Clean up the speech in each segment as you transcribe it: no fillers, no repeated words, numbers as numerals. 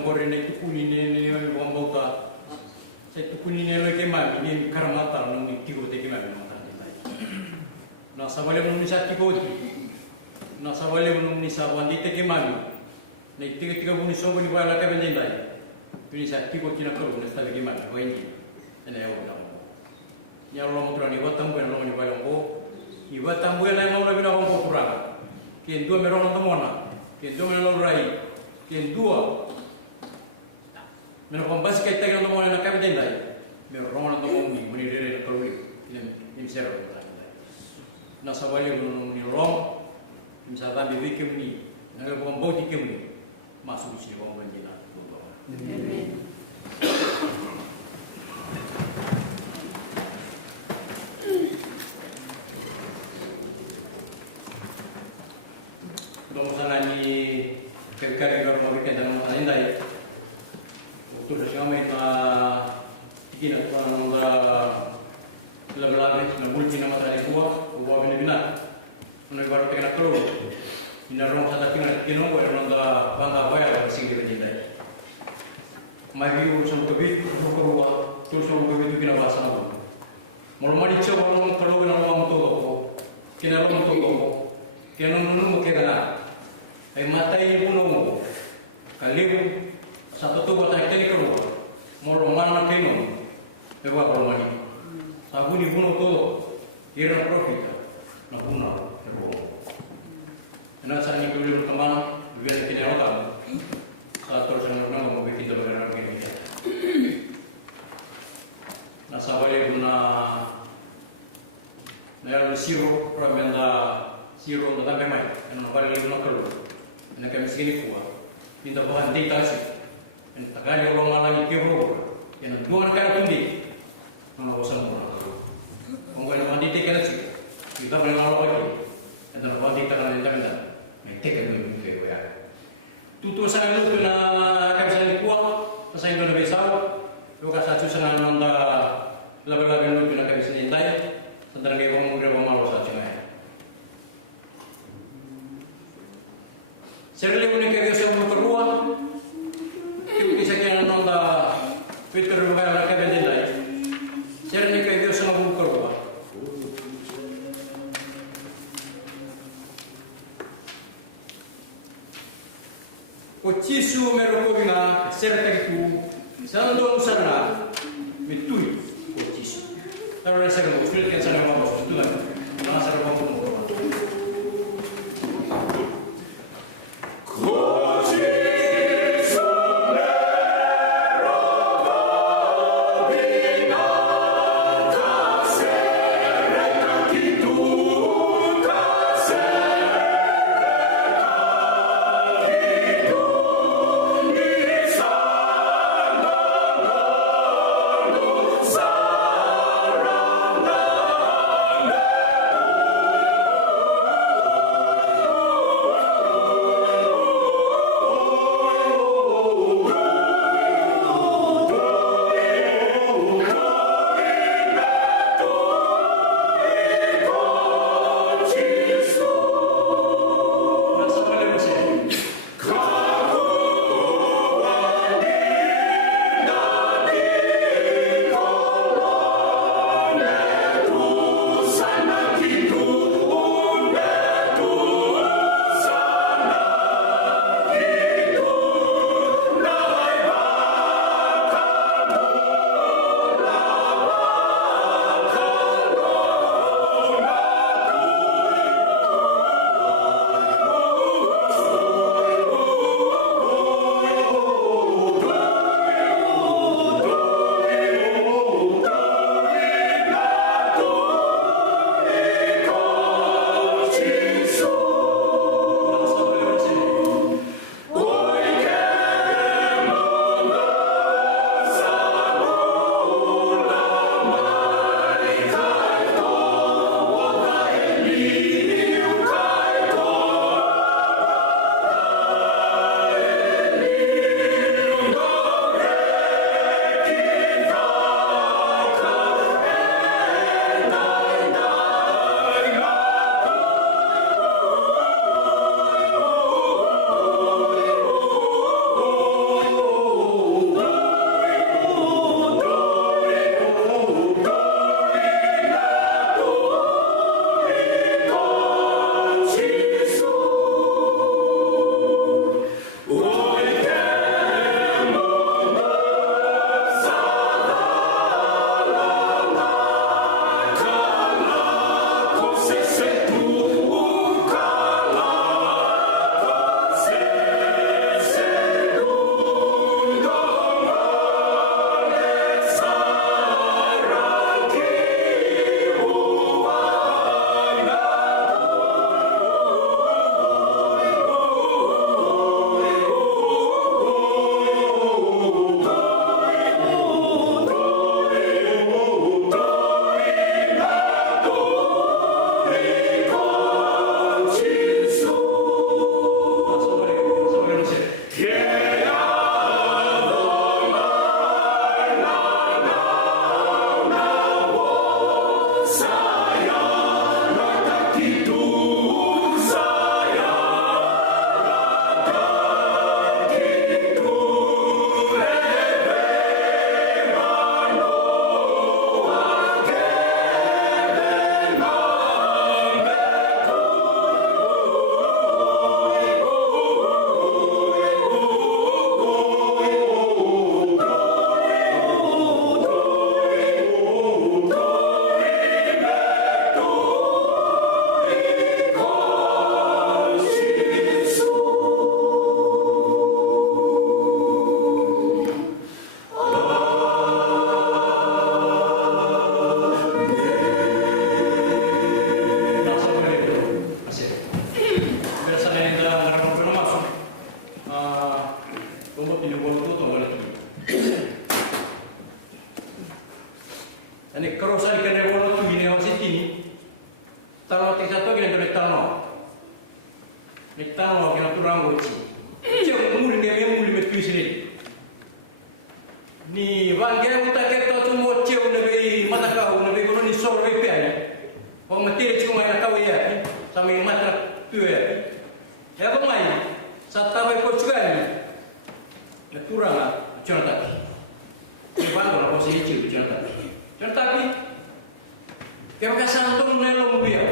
mangkore na tukunine ni wang bauta. Sa tukunine lo ke mami ni karamata no ni tigo te ke mami no tani lai. Na sabale mo ni sa tigo ti. Na sabale mo ni sa wandi te ke mami. Na tiga buni so buni bala ka bende lai. Ni sa tigo ti na ko na sta ke mami ko ini. Ene ya wala. Ya lo mo trani watam ben lo ni bala ko. Iba tambu na mo na bina ko kurang. Kien dua merong nontomona. Kien dua merong rai. Kien dua merong basi kai tagi nontomona na kami dendai. Merong nontomoni muni rere na kalui. Ini sero na. Na sabali mun ni rom. Misalkan di wiki muni. Na ko bauti ke muni. Masuk si wong banjina. Amen. Kekari kalau mau bikin dalam hal ini, untuk sesuatu itu tidak pernah ada lebih nabul cina masa itu buat bina, menurut baru kena keluar, ini orang satu kena orang dah bangga bayar singgih berjindai. Mari urusan kebit keluar, terus orang kebit kena bahasa apa? Malu mari coba orang keluar orang tu, kena orang tu, kena nunu kena. Ay matay puno mo, kaliw sa totoo tayo keluar, moroman na kino, ewa koromani. Sabu ni puno to, ira profita, na puno, ewa. Ena sa ni kuliw teman, biar kita orang, sa terus yang orang mau bikin dalam orang ini. Na sabale puna, na siro, probenda siro na tampe mai, ena balik lagi na keluar. Na kami sini kuat, minta bahan data sih. Yang takkan orang malang ikut yang dua orang kan tinggi, mana bosan orang. Orang yang bahan data kan sih, kita boleh malu lagi. Yang bahan data kan yang tak ada, mereka kan belum kaya ya. Tutu saya lu kena kami sini kuat, saya itu lebih besar. Lukas satu senang nanda, lebih lu kena kami sini tanya, tentang dia orang muda orang malu saja. Serle pun yang kita semua keluar, kita kena nonda Peter bukan lagi berdendai. Serle kita semua keluar. Kocisu merokogina serta itu, sando usana mitui kocisu. Kalau rasa kamu sulit kan sana mau bos itu kan, mana sana mau bos. tano. Ni tano kena turang goci. Cek umur ni memuli metu sini. Ni bangga uta kita semua cek nabi mata kau nabi kono ni sol nabi pian. Kau mati cuma nak kau ya. Sampai mata tu ya. Ya pemain. Sata baik kau juga ni. Ya turang lah. Jangan tak. Ni bangga lah kau sini cek jangan tak. Jangan tapi. Kau kasantun nelo mubia.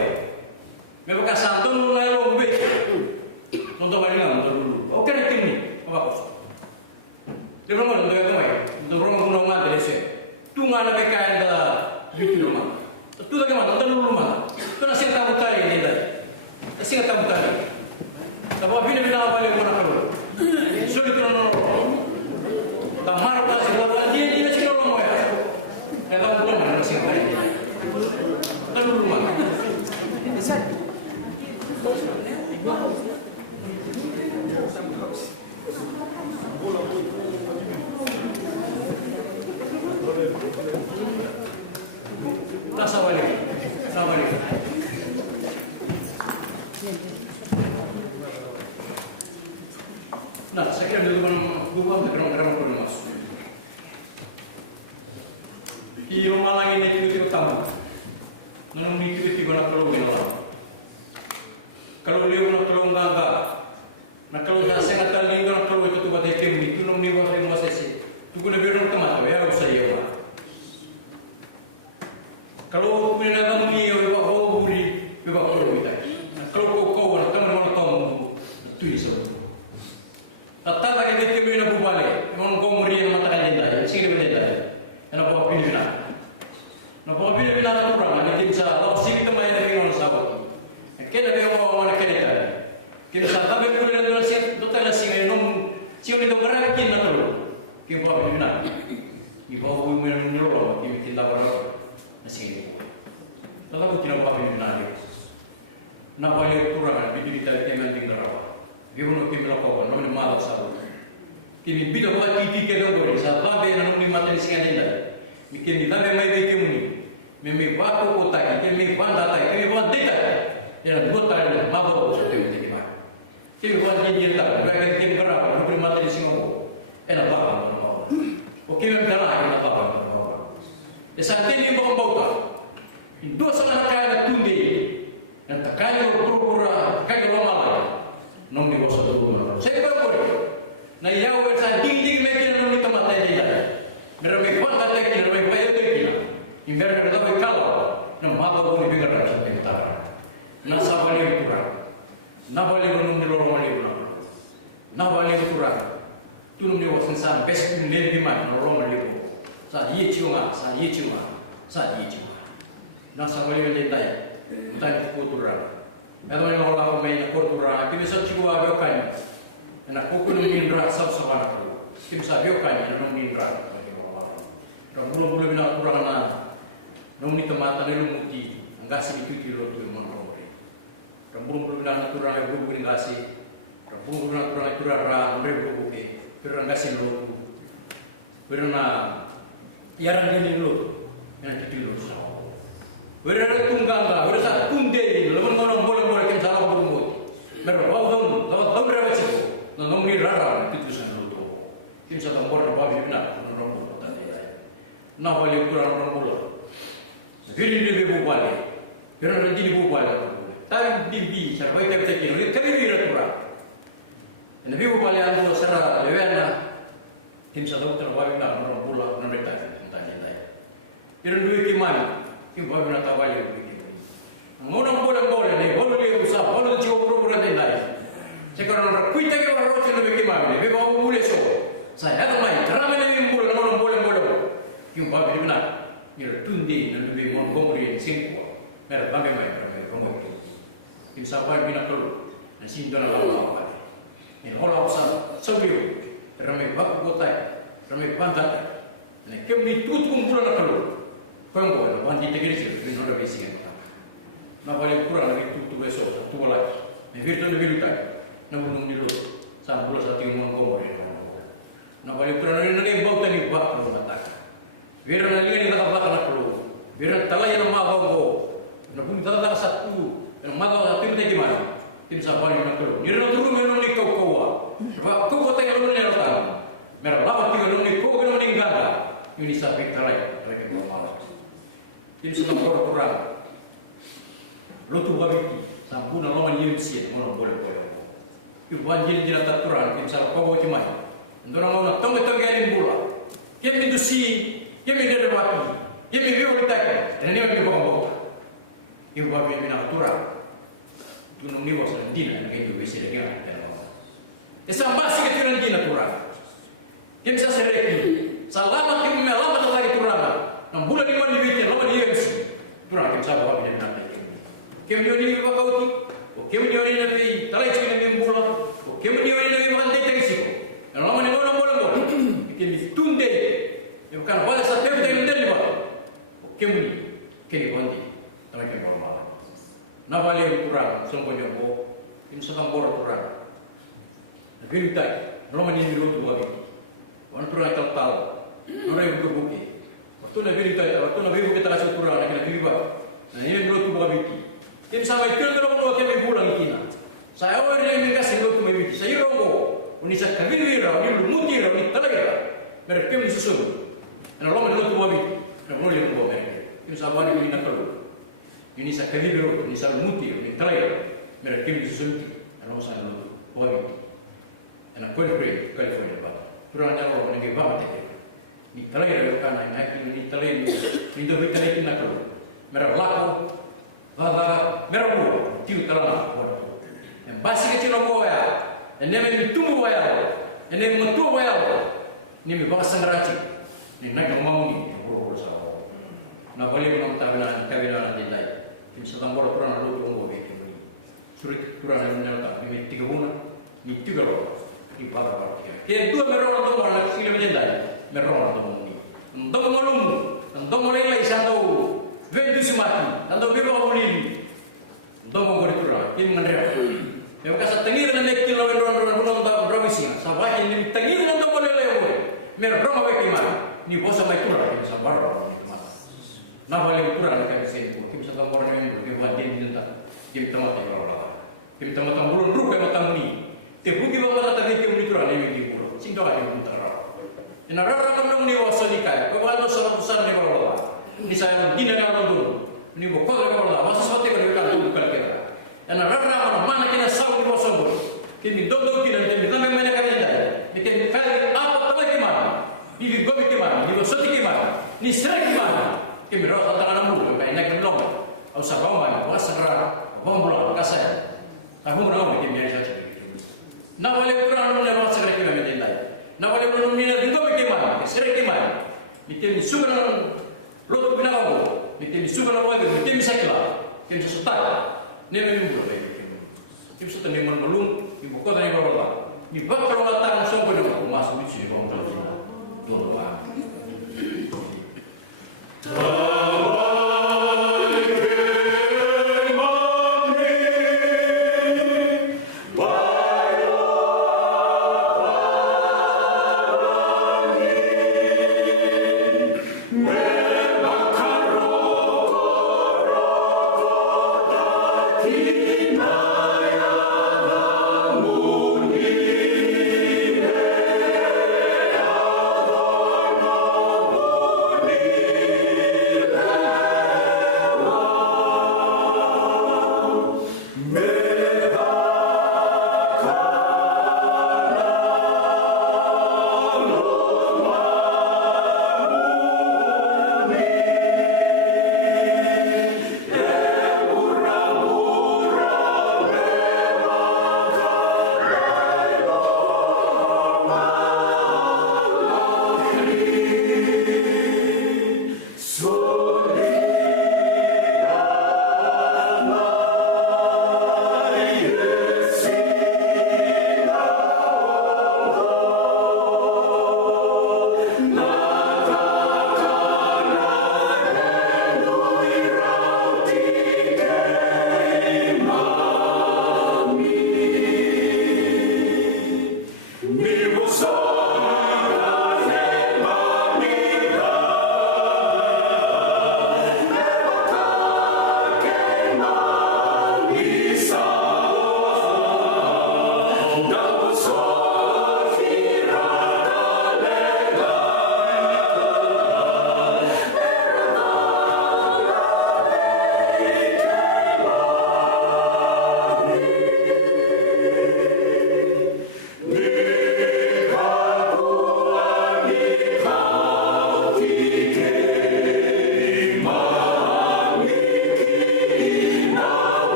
Kau kasantun nelo mubia. Untuk balik lah untuk dulu. Oke ni tim ni. Apa kau? Dia belum ada untuk apa? Untuk orang guna mana terasa. Tu mana mereka yang dah YouTube rumah. Tu lagi mana? Untuk dulu rumah. Tu nasi tamu tadi ni dah. Nasi tamu tadi. Tapi bila balik mana kalau? Sulit tu orang. Tamar pas kalau dia nasi orang mana? Yang tahu belum mana nasi tadi. Untuk dulu rumah. Nah, saya kira dulu gua bergerak perlu masuk. Di rumah lagi ni tiba-tiba tamu. Nang ni tiba-tiba nak tolong dia lah. Kalau dia nak tolong enggak. Nak kalau saya kata dia nak tolong itu tu batai kem itu nang ni buat rumah sesi. Tu guna biar orang temat ya usah dia lah. Kalau punya nama ni orang bawa buri, bawa tolong kita. Kalau kau nak teman tamu tu isu. Tata lagi dia kembali nak balik. Orang kau muri yang mata kajenda, sini benda. Nak bawa pilih nak. Nak bawa pilih nak orang. Nanti bisa. Kalau sini teman yang dengan orang sahabat. Kita dia orang mana kita. Kita sahabat pilih yang dulu siap. Doktor lah sini nom. Siapa itu berapa kita nak dulu. Kita bawa pilih nak. Kita bawa pilih dulu. Kita tidak berapa. Sini. Tetapi kita bawa pilih nak. Nak balik kurang. Bila kita teman tinggal apa. Biar kita melakukan, namun malas sahaja. Kini bila buat titi kita boleh, sahaja yang namun mata di sini ada. Kini kita memang baik kemuni, memang baku kota, kini memang data, kini memang data. Yang dua tahun mabuk satu yang kita. Kini buat jadi tak, berapa kita berapa, namun mata di sini enak banget. Oke memang dah enak banget. Saat ini bukan bauta. Dua sangat kaya tundi, dan tak kaya pura-pura, kaya lama. Nom di bawah satu rumah. Saya berapa? Nah, ia orang saya tinggi macam nom di tempat saya dia. Mereka kata kita mereka bayar tu kita. Ini mereka kata kalau, nom apa pun diberikan dalam satu kita. Nah, sabalik kurang. Nah, balik nom di luar balik kurang. Nah, balik kurang. Tu nom di bawah sensan best pun lebih di mana orang balik. Saat ia cuma, saat ia cuma. Nah, sabalik yang dia, bukan kurang. Atau yang orang main kultura, kita bisa cuba biokan. Anak kuku ni indra sab-saban aku. Kita bisa biokan, yang ni indra. Kalau belum nak kurang na, nom ni tempat ni lumuti, angkat sedikit kilo tu mana orang. Kalau belum nak kurang yang belum boleh kasih. Kalau belum nak kurang itu rara, mereka boleh. Kerana kasih lo, kerana yang ini lo, yang itu lo. Berada tunggang lah, berada tunde, lepas orang boleh kita salah berumur. Mereka tahu berapa sih? Nong ni rara itu sana lu. Kita satu orang bawa benar, orang boleh tadi. Nah balik kurang orang boleh. Jadi dia bubalik, kerana dia bubalik. Tapi bibi, saya baik tak kira, tapi dia kurang. Nabi bubalik anu secara lewatnya. Kita satu orang bawa benar, orang boleh, orang betul tadi. Kerana dua kiman. Kita nak tahu balik begini. Orang boleh ni, boleh dia usah, boleh dia cuba dia lain. Sekarang orang kita ke orang rocin lebih kemana? Lebih bawa boleh so. Saya ada main, ramai lebih boleh, orang boleh. Kita bagi benar. Ia tundi dan lebih mengomori simpul. Mereka bagi main, mengomori. Kita sampai bina perlu. Nasi jangan lama. Ini orang usah sebelum ramai bak kota, ramai pantat. Ini kami tutup kumpulan perlu. Pembuat, wanita kerja, bina orang besi yang pertama. Nak balik kurang lagi tu besok, tu lagi. Virtual lebih luka, nak bunuh dulu. Sampai bulan satu yang mengomor. Nak balik kurang lagi bau tadi bak perlu matakan. Biar lagi ni tak belakang nak perlu. Biar telah yang mau bau. Nak bunuh telah satu Maka tim teh gimana? Tim sabani nak keluar. Ni nak turun menung ni kau kau. Kau kau teh lu ni rata. Merah lama tiga lu ni kau kau ni enggak. Ini sampai kalai, mereka bawa. Tim sedang kurang. Lu tu babi. Sampuna lama ni usia, mana boleh. Ibu banjir jinak terturun. Tim sabani kau bawa cemai. Ndorang mau nak tong ni bola. Kami tu si, kami dia babi. Kami biar kita. Dan ni kami bawa. Ibu babi bina turun. Tunung ni wasal dina nak itu besi lagi kan. Esam basi keturunan dina turun. Kami saya sereki. Selamat kami melamat lagi turun. Nam bulan ni mana dibikin, lama dia mesti. Turun kami saya bawa bina nanti. Kami dia ni bawa kau tu. Kami dia ni nanti tarik cakap ni bulan. Kami dia ni nanti makan teh sih. Lama ni orang bolang bolang. Kami tunde. Yang kan wala satu kita ni dia bawa. Kami bondi. Tahu kami bawa. Nabali kurang, sungguhnya bo, ini sedang borak kurang. Nabi utai, lama ni dulu tu lagi. Orang kurang tahu, orang yang berbuki. Waktu Nabi utai, waktu Nabi buki terasa kurang, nak Nabi buat. Nah ini dulu tu lagi. Tim sampai itu kalau mau kami pulang kina. Saya orang yang kasih dulu tu Nabi. Saya rongo, ini saya kami wira, ini lumuti, ini telai. Mereka kami susun. Nah lama dulu tu lagi. Nah boleh tu mereka. Tim sampai ini nak keluar. Ini saya keliru, ini saya muti, ini terakhir. Mereka kini susunti, kalau saya lalu wajib. Anak California, kurang jauh dengan bapak tadi. Ini terakhir karena ini terakhir, ini tu terakhir kita kalau. Mereka laku, mereka buat, tiu terang. Yang basi kecil orang ya, yang ini tumbuh ya, yang ini mentua ya, ini bawa sengraci, ini naik ngomong ni, buru sama. Nak balik dengan kawinan di lain. Tim sedang borak kurang lalu tunggu begitu. Sulit kurang yang menyerta. Ini 3 bulan, ini 3 orang. Ini pada. Kedua mereka orang tu orang sila menjadi. Mereka orang tu muni. Untuk malum, untuk mulai lagi satu. Ventu semati, untuk bebas mulai. Untuk mengukur kurang. Ini menerima. Mereka saat tengir dan lekil lawan orang untuk berbising. Sampai ini tengir untuk mulai lagi. Mereka orang bagaimana? Ini bos sampai kurang. Ini sabar. Nah boleh kurang kan sini. Kita sedang orang yang berbuat dia minta. Kita tamat yang orang. Kita tamat bulan rugi matang ni. Tebuki bawa tadi kita kurang ni mungkin bulan. Singkau ada yang muntah. Ina rara kami ni wasani kai. Kau ada salah besar ni orang. Ini saya dina ni orang dulu. Ini bukan orang. Masa sesuatu yang kita bukan kita. Ina rara mana kita saw ni wasan dulu. Kini dodol kita ni kita mana kami dah. Kita kali apa tahu gimana? Ini gobi gimana? Ini wasati gimana? Ini serak gimana? Kami rawat tangan mulu, kayak nak belum. Usah bawa, bawa segera, bawa pulang, kasih. Aku nak bikin biar saja. Nak boleh kurang mana bawa segera kita mencintai. Nak boleh belum minat itu bagaimana? Segera gimana? Bikin sugar, lot bina kamu. Bikin sugar apa itu? Bikin sekla, bikin sesuatu. Ni memang boleh. Ibu sesuatu memang belum. Ibu kota ni berapa? Ibu kalau letak langsung kau nak masuk di sini kamu tahu. Dulu lah. Maya Muni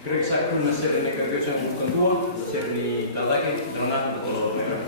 Gereja itu nasir ini gereja yang bukan dua, nasir ini tak lagi dengan betul mereka.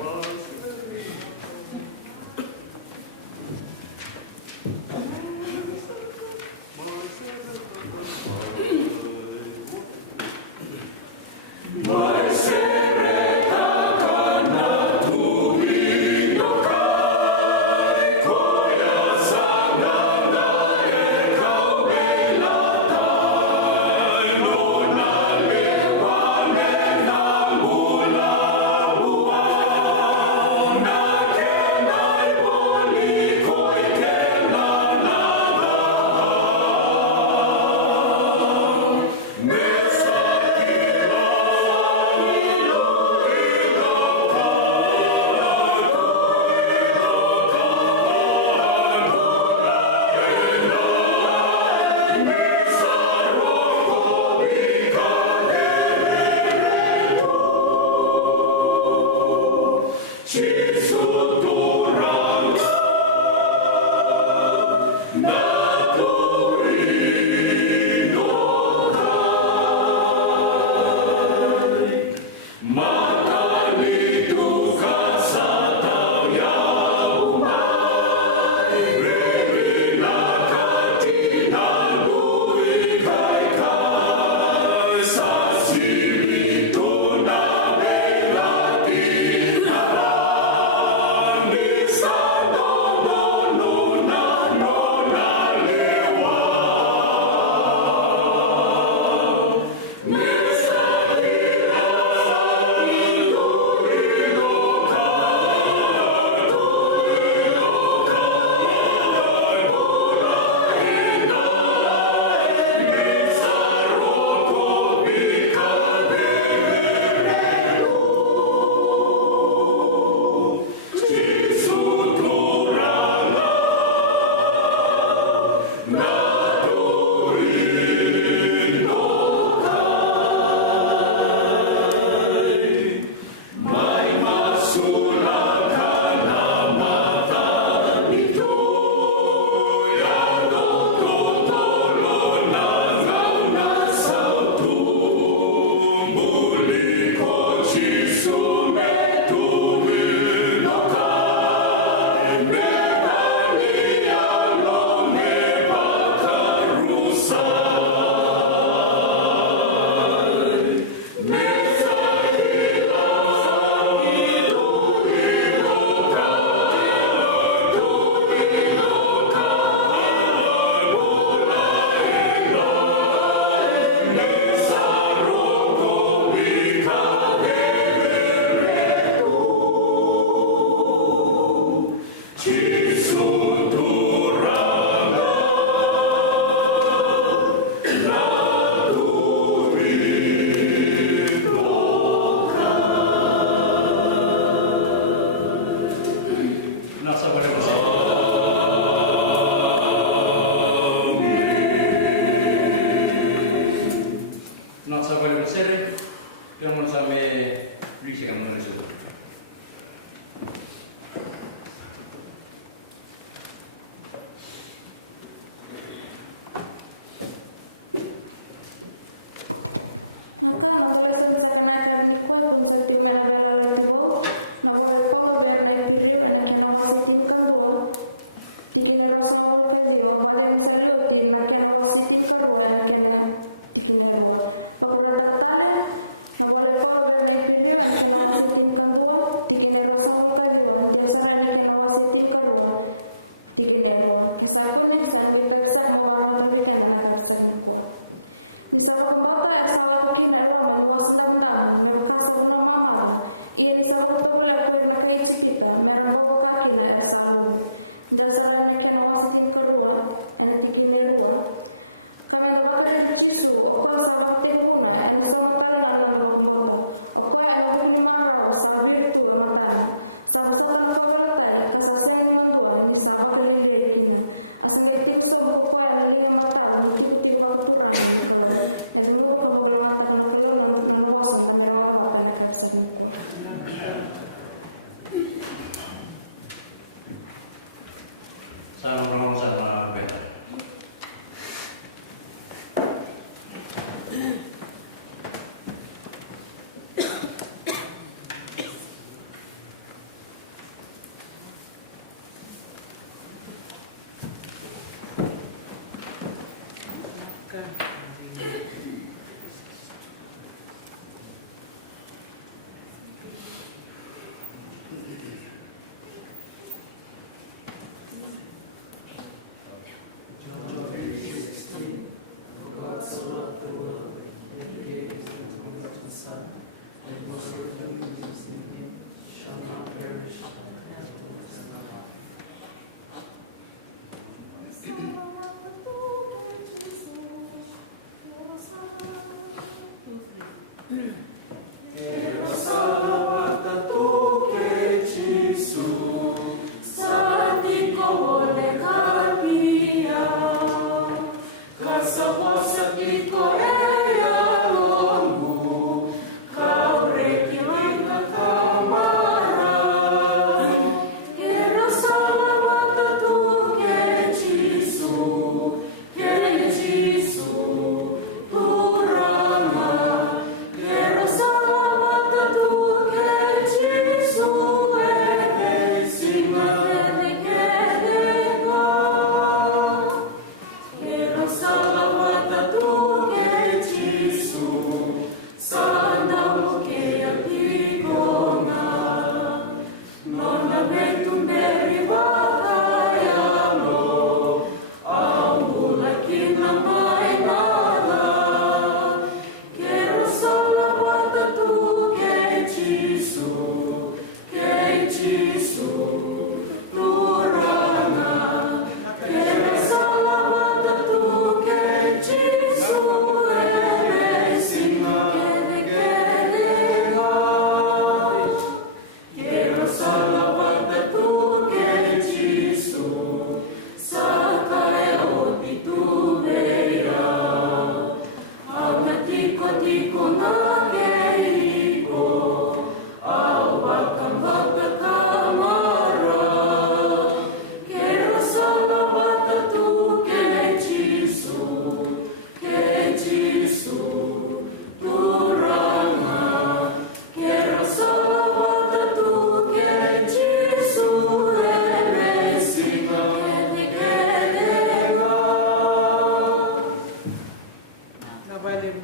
Nabalik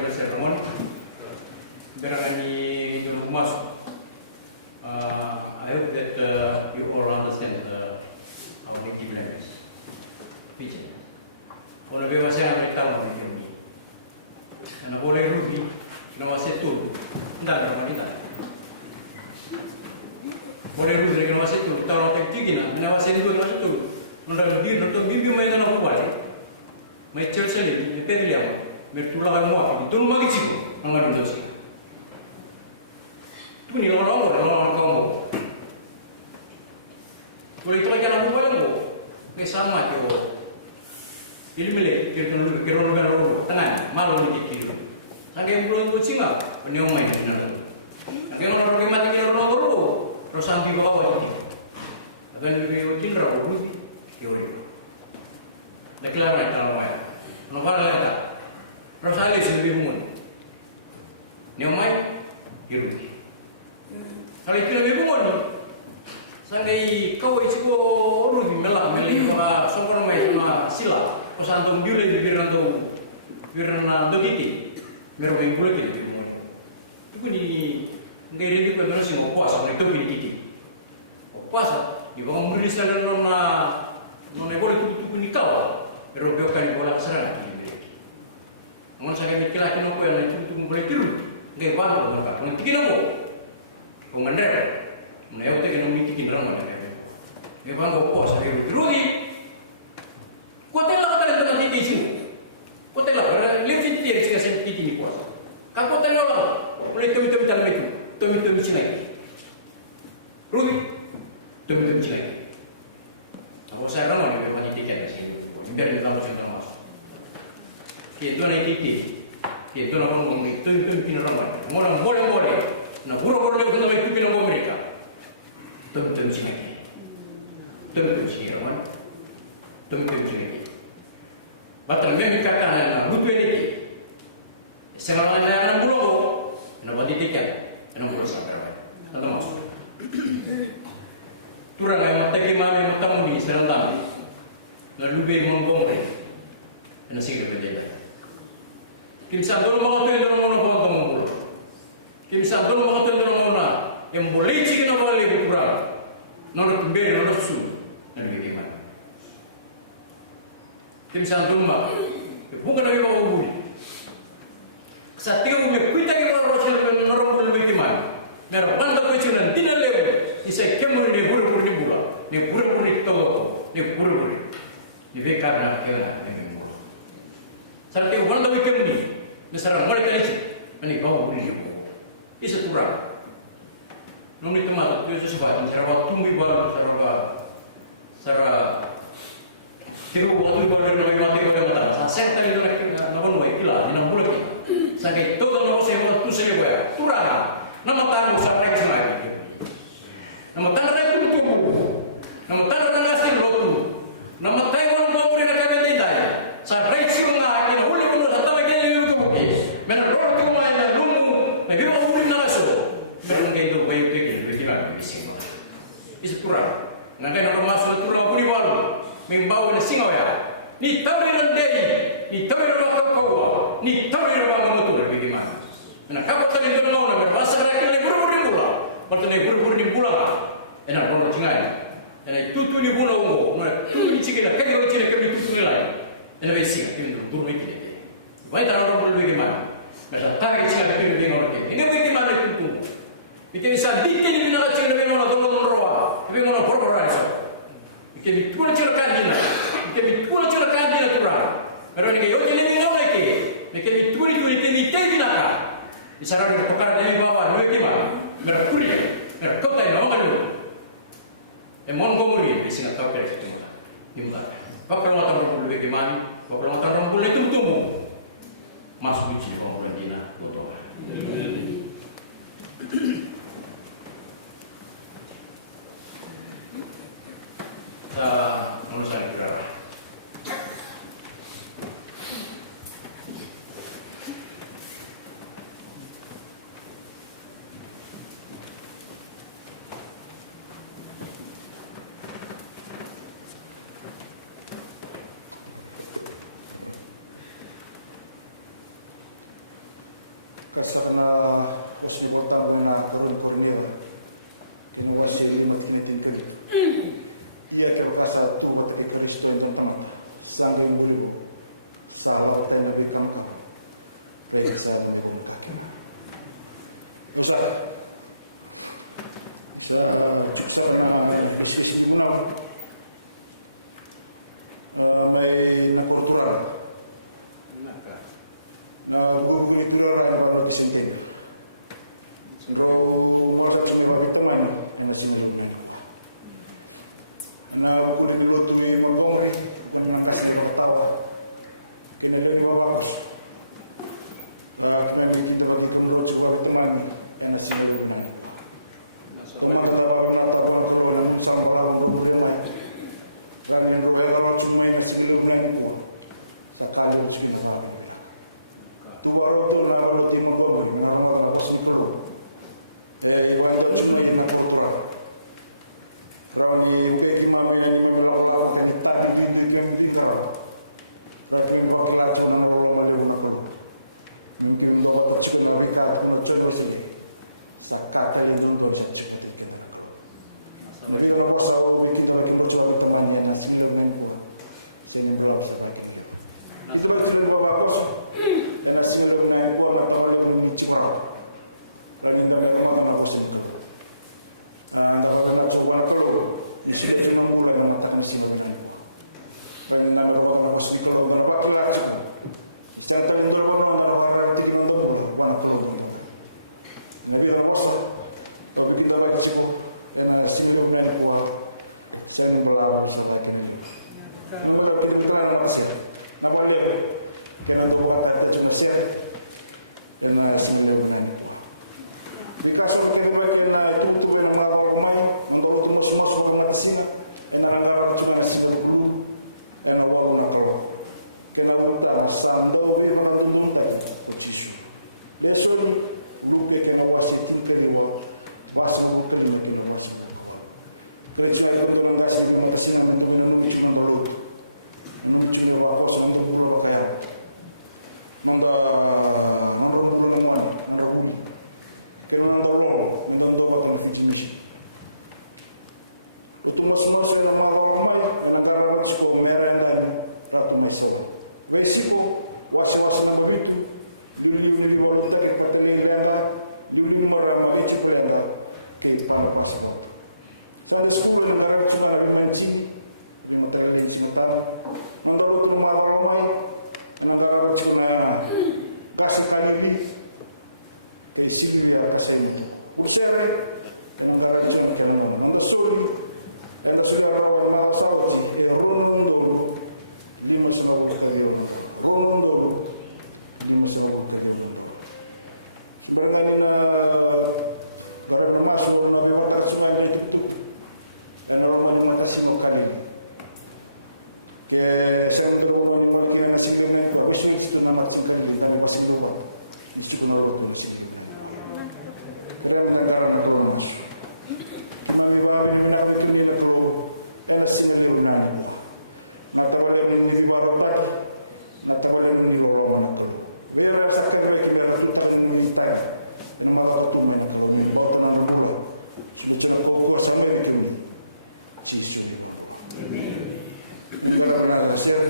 Mesir Ramon. Berani dulu masuk. I hope that you all understand our native language. Pidgin. Kalau bebas saya ambil tahu di sini. Karena boleh rugi, nama setul. Tidak nama kita. Boleh rugi dengan nama setul. Kita orang tinggi nama setul nama setul. Nonton dia nonton bibi main tanah kuat. Main Chelsea ni, pilih dia. Mertulah kamu apa? Itu rumah kecil. Angkat itu sih. Itu ni orang kamu. Kalau itu lagi anak buah yang sama tu. Ilmu kira tangan malu ni kiri. Sampai yang belum kucing apa? Penyomai benar. Sampai orang mati kira orang terus sampai bawa jadi. Akan lebih kucing rawu teori. Deklarasi dalam ayat. Nomor lain. Terus alis lebih mun. Nyomai hirup. Kalau itu lebih mun. Sangai kau itu orang melah melih songkor mai sama sila. Kosantung diule di birna dogiti. Mero main bola kita di mun. Itu ni ngai ready pada nasi mau puasa itu binti. Puasa di bawah murid sekalian nona boleh tu ni kau. Mero biokan bola serang. Namun saya mikir lagi nopo yang itu boleh tiru. Ngai bantu mereka. Nanti nopo. Pengandar. Nah, aku tak kena miti kira mana dia. Dia bangga pos hari itu. Rudi, kau telah kata dengan titi sini. Kau telah, lihat titi yang saya titi ni pos. Kau telah lah, boleh tumi dalam itu, tumi sini. Rudi, tumi sini. Aku saya ramai dia mati tiket di sini. Biar dia tambah cinta masuk. Kita naik titi, kita nak ngomong ni, tumi pina ramai. Orang boleh. Nah, pura-pura dia kena ikut pina mereka. Tum-tum sini. Tum-tum sini, Roman. Tum-tum sini. Batang memang katakan, butuh ini. Selama ada 6 bulan, kenapa ditikat? 6 bulan sampai. Nanti masuk. Turang yang mata gimana yang mata mudi serendam. Lalu beri menggomre. Ini sih berbeda. Kimsam dulu mengatur dalam mana. Kimsam dulu mengatur dalam mana. Yang boleh cikin apa lagi berkurang, nolak kembali nolak su, nanti bagaimana? Tim santum mak, bukan lagi bawa budi. Saat itu kami kita kita orang nolak boleh bagaimana? Mereka bantah kecil dan tidak lebar. Isai kemur ni buru ni bula, ni buru ni tahu, ni buru. Ni bekar nak kena ni buru. Saat itu bantah kemur ni, nesara mereka ni, ni bawa budi ni buru. Isa kurang. Nung itu mah tu sesuatu cara tumbuh baru cara tiru waktu baru dari mati baru mata. Saya tadi tu nak nawan way kila ni 6 bulan. Sampai tu kalau saya tu saya buat turun. Nama tahu saya semua. Nama tahu saya tubuh. Nama tahu orang asing rotu. Nama tahu orang bawa orang kagak tidak. Saya semua ini boleh boleh atau begini itu bukan. Mana rotu mana lumu. Lagi bawa orang nalasu. Mereka itu bayu Isa turang. Nanti orang masuk turang pun baru. Membawa le singa ya. Ni tahu ni dei. Ni tahu ni orang kau. Ni tahu ni orang kamu tu bagaimana. Nah, kau tadi itu mana? Berasa kerana ni buru-buru ni pula. Berarti ni buru-buru ni pula. Enak orang cengai. Enak tutu ni pula umur. Mana tu ni cikgu nak kerja macam ni tutu ni lagi. Enak besi. Ini tu buru ni. Baik orang buru bagaimana. Macam tak cikgu nak kerja dengan orang. Ini bagaimana tutu. Bikin bisa bikin ini nak cakap dengan orang tolong merawat, tapi orang berperan so. Bikin itu nak cakap dia, bikin itu nak cakap dia tu orang. Mereka ni kaya jadi ni orang lagi. Bikin itu ni tadi nak. Bisa ada perkara dari bawah, mereka mana? Mereka kuri, mereka kau tahu orang mana? Emon komuni, bisa nak tahu kerja itu. Gimana? Bakal orang tahu orang boleh gimana? Bakal orang tahu orang boleh tumbuh. Masuk uji orang boleh dina, betul. Manusia kira. kasarna posibotan na turun kornera yang masih mati-mati kali. Ia kerasa tu bagi Kristo yang teman sampai bulu sahabat yang lebih kamar dari sana pun. Saya nama Yesus Immanuel, may nakultural. Na gugulitular ang para bisingin. So, wala sa mga teman yang nasimulin. Na gugulitular tuwi magkongri, yung nangkasi ng tawa. Kinagani babakos. Kaya dito gugulitular sa mga teman yang nasimulin. Kung matalawa na tawa ng pusang para gugulitular. Kaya yung rupaya naman sumay nasimulin mo. Sa kalong siya. Tuaro tu na wala timo domo na wala pa sintro wala sumay na pura kami pwede mami yung nakalawan ka din tayo hindi kami dito kaya yung baklas na rolo na yung nakalawan yung bawa pa siya na rikata na siya dosi sa kata yung zundo siya siya Nakita ko sa ako dito na rin ko sa teman niya na sila ba yung sinimulaw sa akin Nasulat sila babakos dan hasil dengan kuat atau pada mencemar dan yang bagaimana maksud itu. Kalau kita coba terus, jadi mulai mengatakan siapa dan nama bapak maksud itu berapa kelas. Sedang terlalu nama orang itu untuk berapa Nabi Muhammad kalau kita baca sebut dan hasil dengan kuat saya melawan sebagai ini. Kalau kita masih apa dia? Kaya tuwa at desmasya na sinulan. Di kaso magkakabay na itutugan ng mga paramay, ang barutong sumasok ng asina, ay nangangarap sila na sinagulog, ay nawalo na ko. Kaya namunta, saan daw ay marununta ng posisyon. Yeso, lupi kaya nawasi itong mo, wasi mo ito na nawasi mo. Kaya siya ito lang kasi ng asina ng tunanunod ng barut. Nunod siya na wako sa mulo kaya. Mangga bulan mana, Rabu. Kalau nak tolong, minta tolong dengan visi. Untuk semua saya nak ramai, negara masuk merah dan ratu masalah. Resiko wasi-wasi nak begitu, yuli dua kita kita terlihat, yuli orang macam itu berada ke para masalah. Kalau sekolah negara sudah bermensi, yang terlihat sebentar, menurut rumah ramai. Negara Cina kasih kali sipil ya kasih ucapkan negara Cina dalam mandasuri dan sudah orang masalah sih orang dulu di masalah kerja orang dulu di masalah kerja karena para pemasok memperkata semua itu dan orang mengatasi kali saya tidak mau kita masih kena profesional itu nama tinggal di dalam masih luar di seluruh musik. Kerana negara orang musik. Kami bawa dunia itu dia perlu sih dunia. Mata pada dunia bawa pada, mata pada dunia bawa mata. Biar sakit kita tetap menyimpan. Yang mahu tu mana orang nama dua. Sudah cukup sampai itu. Cici. Kita pernah hasil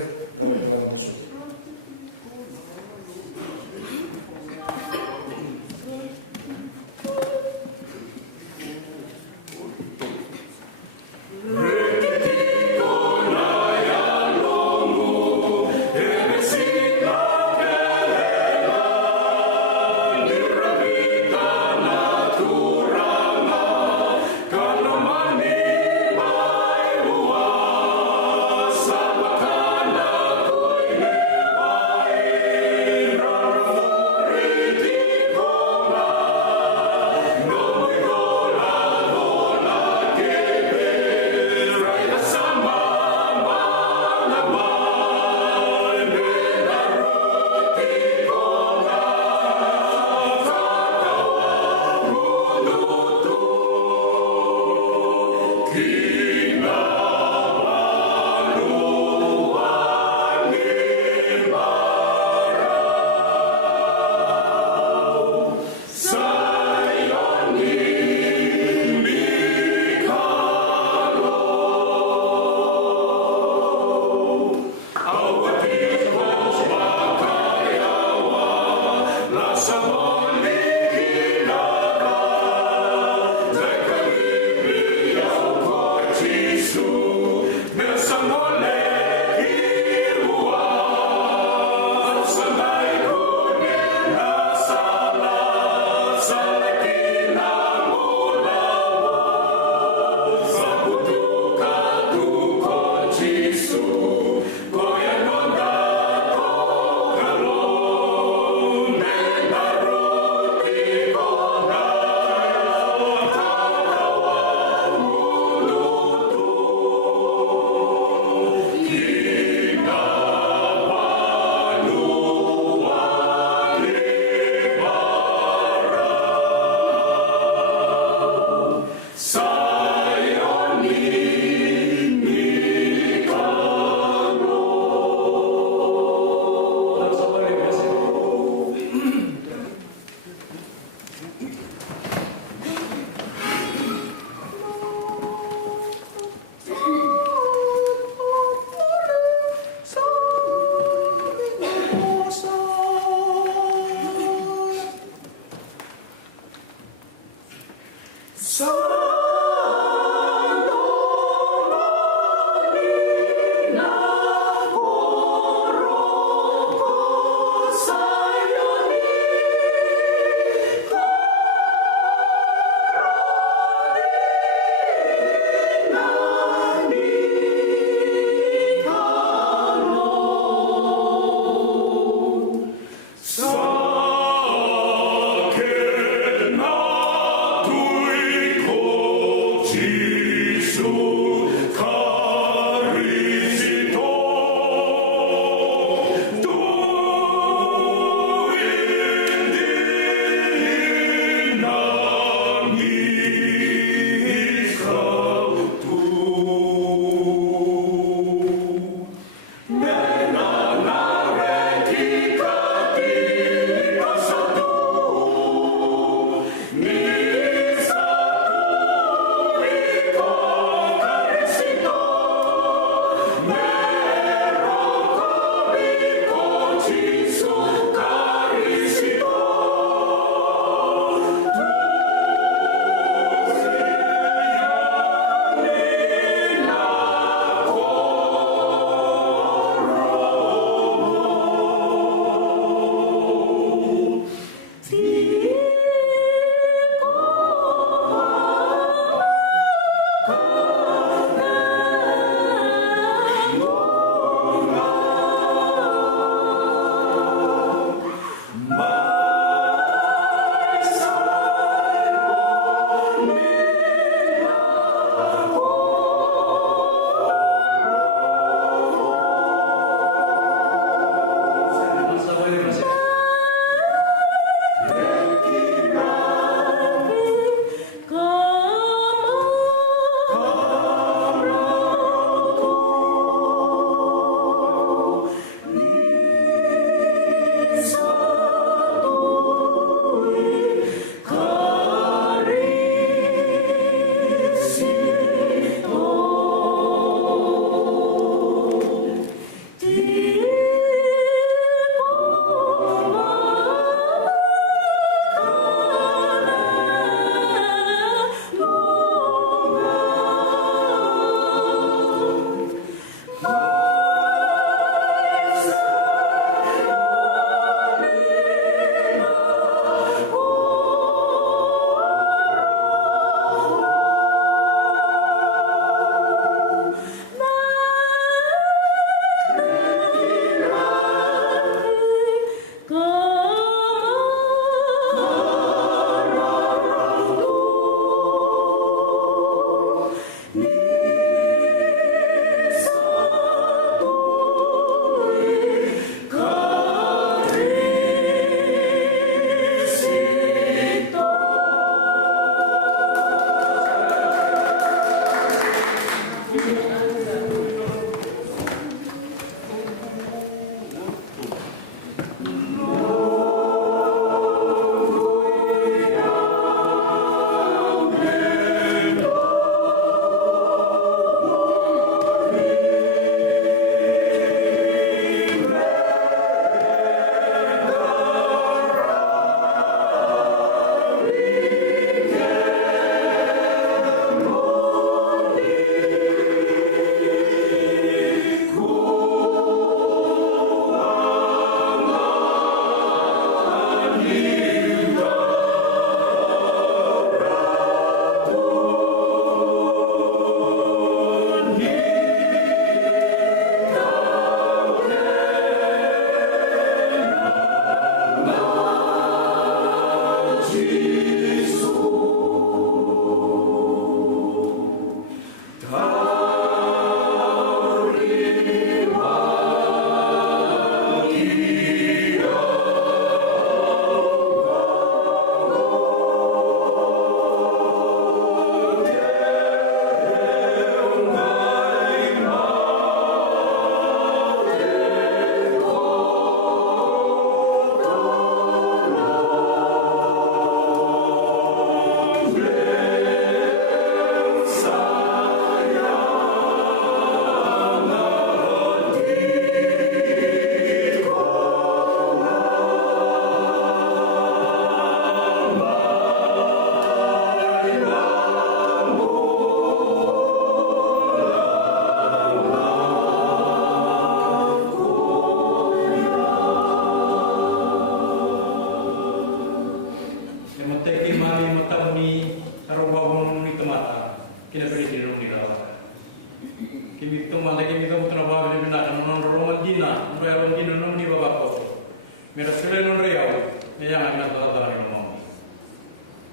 Mera sule non riau, ne yang na tala ni mo.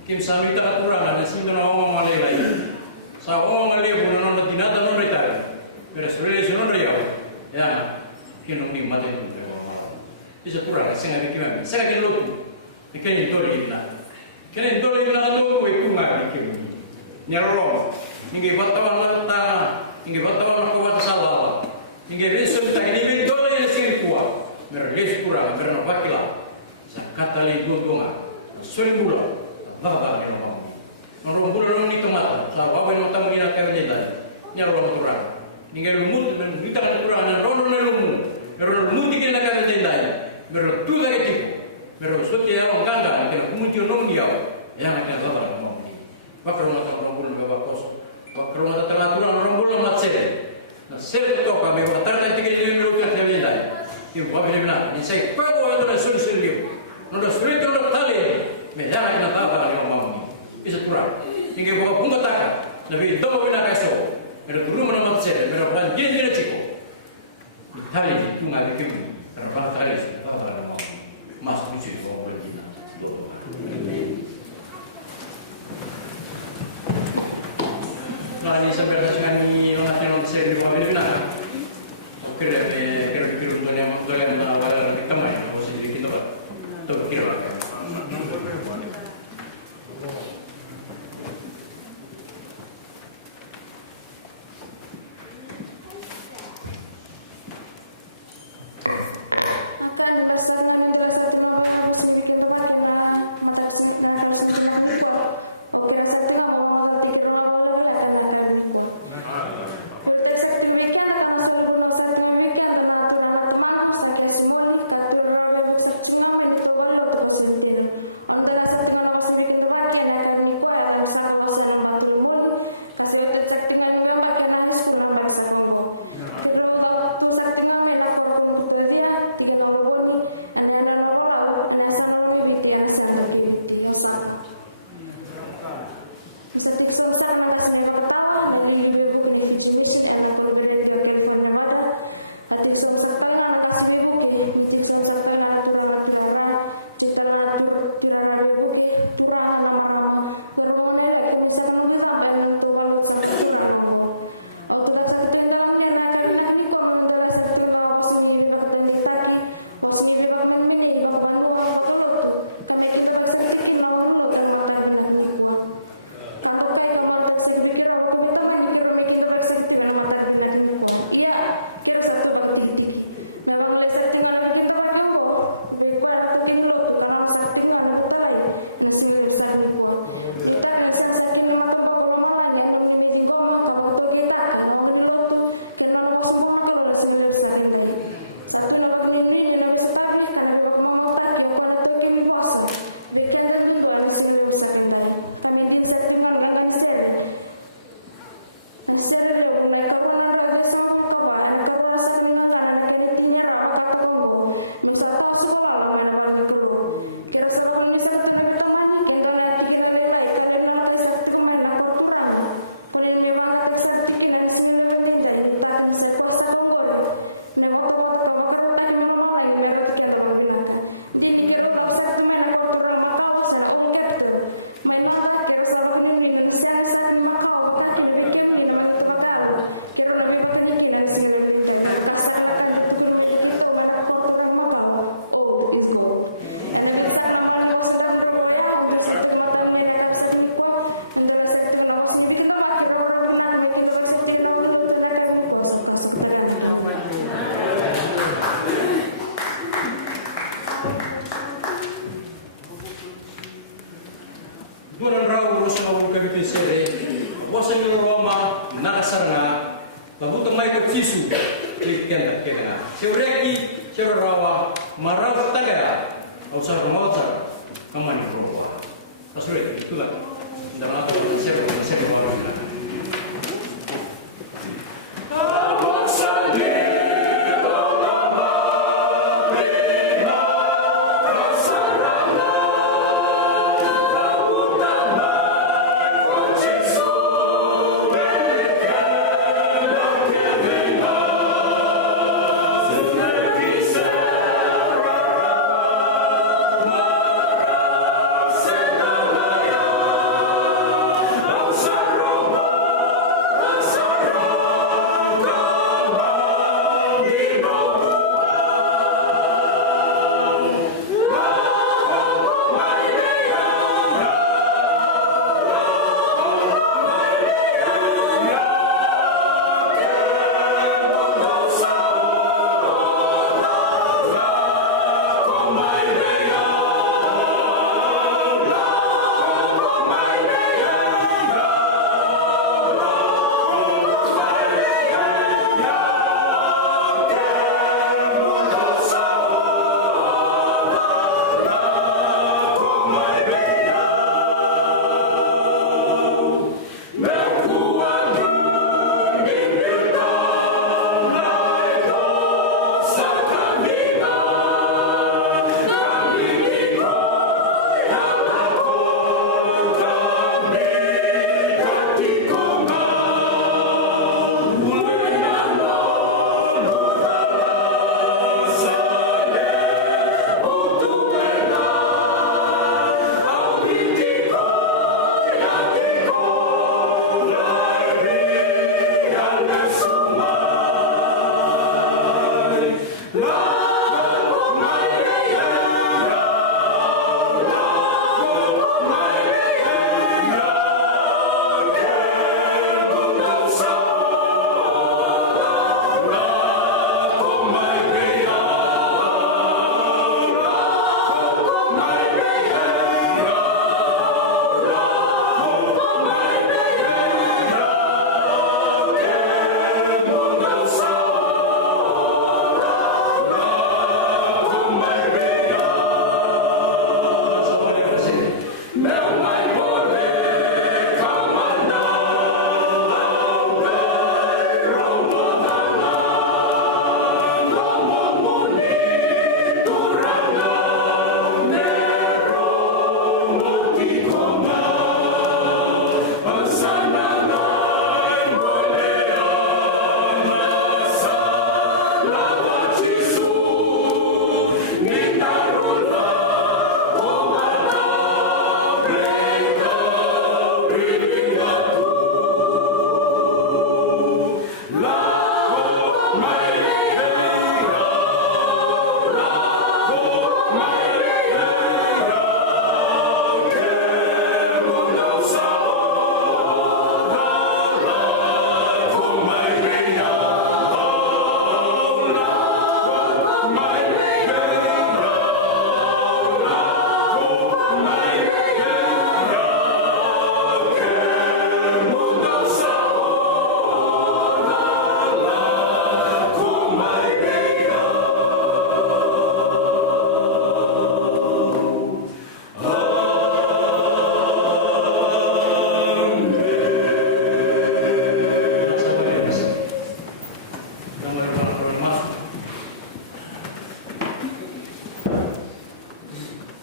Kim sami ta kurang na sinto na o male lai. Sa o male bu non dinata non rita. Mera sule non riau. Ya, kinong ni mate non riau. Isa kurang senga kiman. Senga kilotu. Ikan doli na. Kene doli na to ko ikunga ikim. Nyarolo. Ninge batawan na ninge batawan ko wat sala. Ninge resul ta ini doli na sing kuwa. Merles pura, merno bakila. Sa katali gonga. Solimula. Baba ni mo. Noro bulo ni tomata. Sa baba ni mata mungina ka venda. Nyarolo tura. Ninge lumut men dita ka tura na rono na lumut. Merno lumut ki na ka venda. Merno tu da tipo. Merno sotti ya on kanda ni kumunjo non dia. Ya na ka baba mo. Bakro na ta rombul baba kos. Bakro na ta la tura rombul na sede. Na sede to ka me tarta tigre ni lo ka venda. Ibu apa ni benar? Ini saya perlu ada solusi dia. Nada sulit nada tali. Mereka kena tahu kalau yang mau ni. Bisa kurang. Hingga bawa bunga tak. Lebih tahu benar kasih. Mereka turun mana macam saya. Mereka bukan dia tidak cukup. Tali itu nggak dikira. Karena pada tali sudah tahu kalau mau masuk di situ bawa begini. Nah ini sampai dengan ni orang yang saya di bawah ini benar. Kira kalian awal kita main, harus jadi kita tahu kira lah.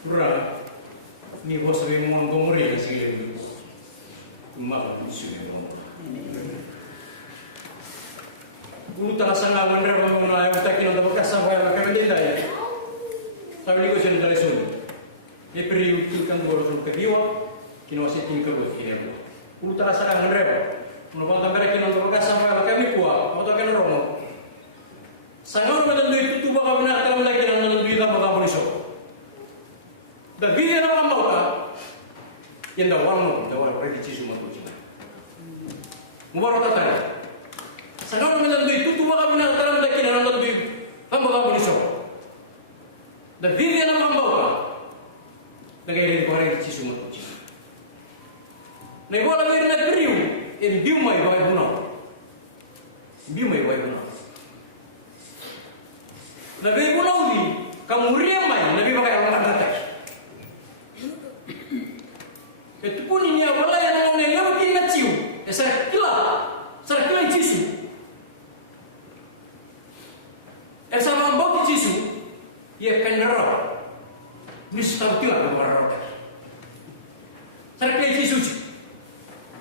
Ura, ni bos sabi mo Montgomery na sige dito. Sige mo. Guru tak sangka bener mengenai otak kita untuk sampai ke Medina ya. Tapi ko siya dari sini. Dia pergi kan guru ke Rio, kino masih tinggal ke sini. Guru tak sangka bener. Menurut tambah kino untuk sampai ke Mipua, atau ke Romo. Sangat benar itu tuh bakal benar kalau lagi dalam dunia bakal polisi. Dan dia nak mau tak? Yang dah warna prediksi semua tu cina. Mubarak tak? Sangat benar itu tuh bakal benar kalau lagi dalam dunia bakal polisi. Dan dia nak mau tak? Negara prediksi semua tu cina. Negara lain nak beriu, ini biumai bagai guna. Biumai bagai guna. Nabi Munawi, kamu riamai, Nabi pakai orang kata. Itu pun ini apalah yang orang yang mungkin naciu, saya kira cisu. Sama bau cisu, ia kendaraan, mesti tahu tiada orang kata. Saya kira cisu,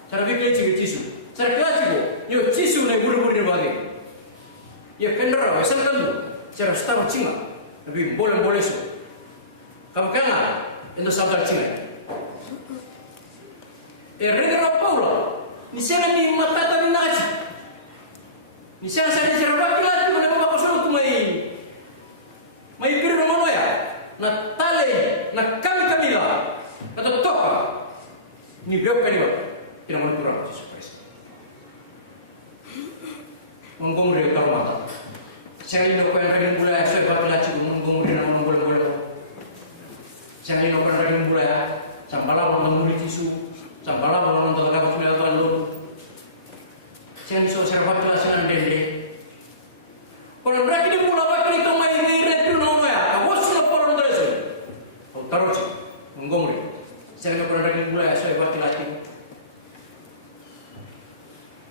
saya kira cisu, saya kira cisu, yo cisu naik buru-buru ni bagi. Ia kendaraan, saya kan. Cara setara cima, tapi boleh so. Kamu kena, itu sabar cima. Regara Paula, ni saya ni mata tadi naji. Ni saya cerita lagi mana bapak suruh tu mai biru nama ya. Na tale, na kami lah, na toka. Ni berapa kali bapak? Tidak mau kurang surprise. Mengomong dari rumah. Saya ini nak pergi mulai saya baca lagi mengumumkan nama boleh. Saya ini nak pergi mulai sambalah mengumumkan tisu, sambalah mengumumkan telaga sembilan tahun. Saya ini saya baca lagi dende. Kalau mereka ini mulai baca itu mai ini itu nama ya, awas nak orang terus. Oh terus mengumumkan. Saya ini pergi mulai saya baca lagi.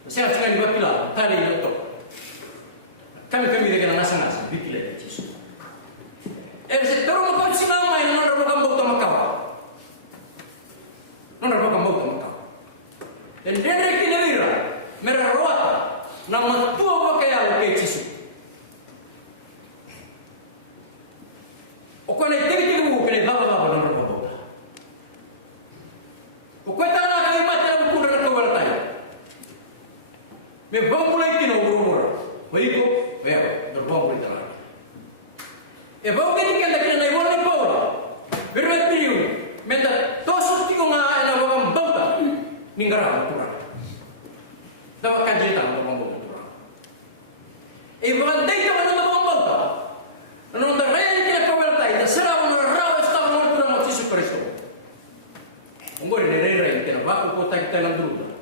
Saya sekali baca tadi itu. Kami dengan nasa bikin lagi cisu. Seteru makam singa main nondar makam bau tamakau. Dan dia kini lira merah rawat nama tua pakai al cisu. Okey ni tinggi kena bapa nondar bau. Okey tanah kali mati aku pun nak kawal tanya. Memang mulai kena urut. Baikku. Ya, berbau berita lagi. Bau kita kan tak kena ibu ni bau. Berbau minta tosuk tiga ngah ela bau bau ninggara kurang. Dapat kan cerita bau kurang. Bukan dia yang mana bau bau. Nonton raya kita kawal tay, terserah orang rawas tahu orang kurang masih super itu. Unggur ni raya kita baku kota kita dalam dulu.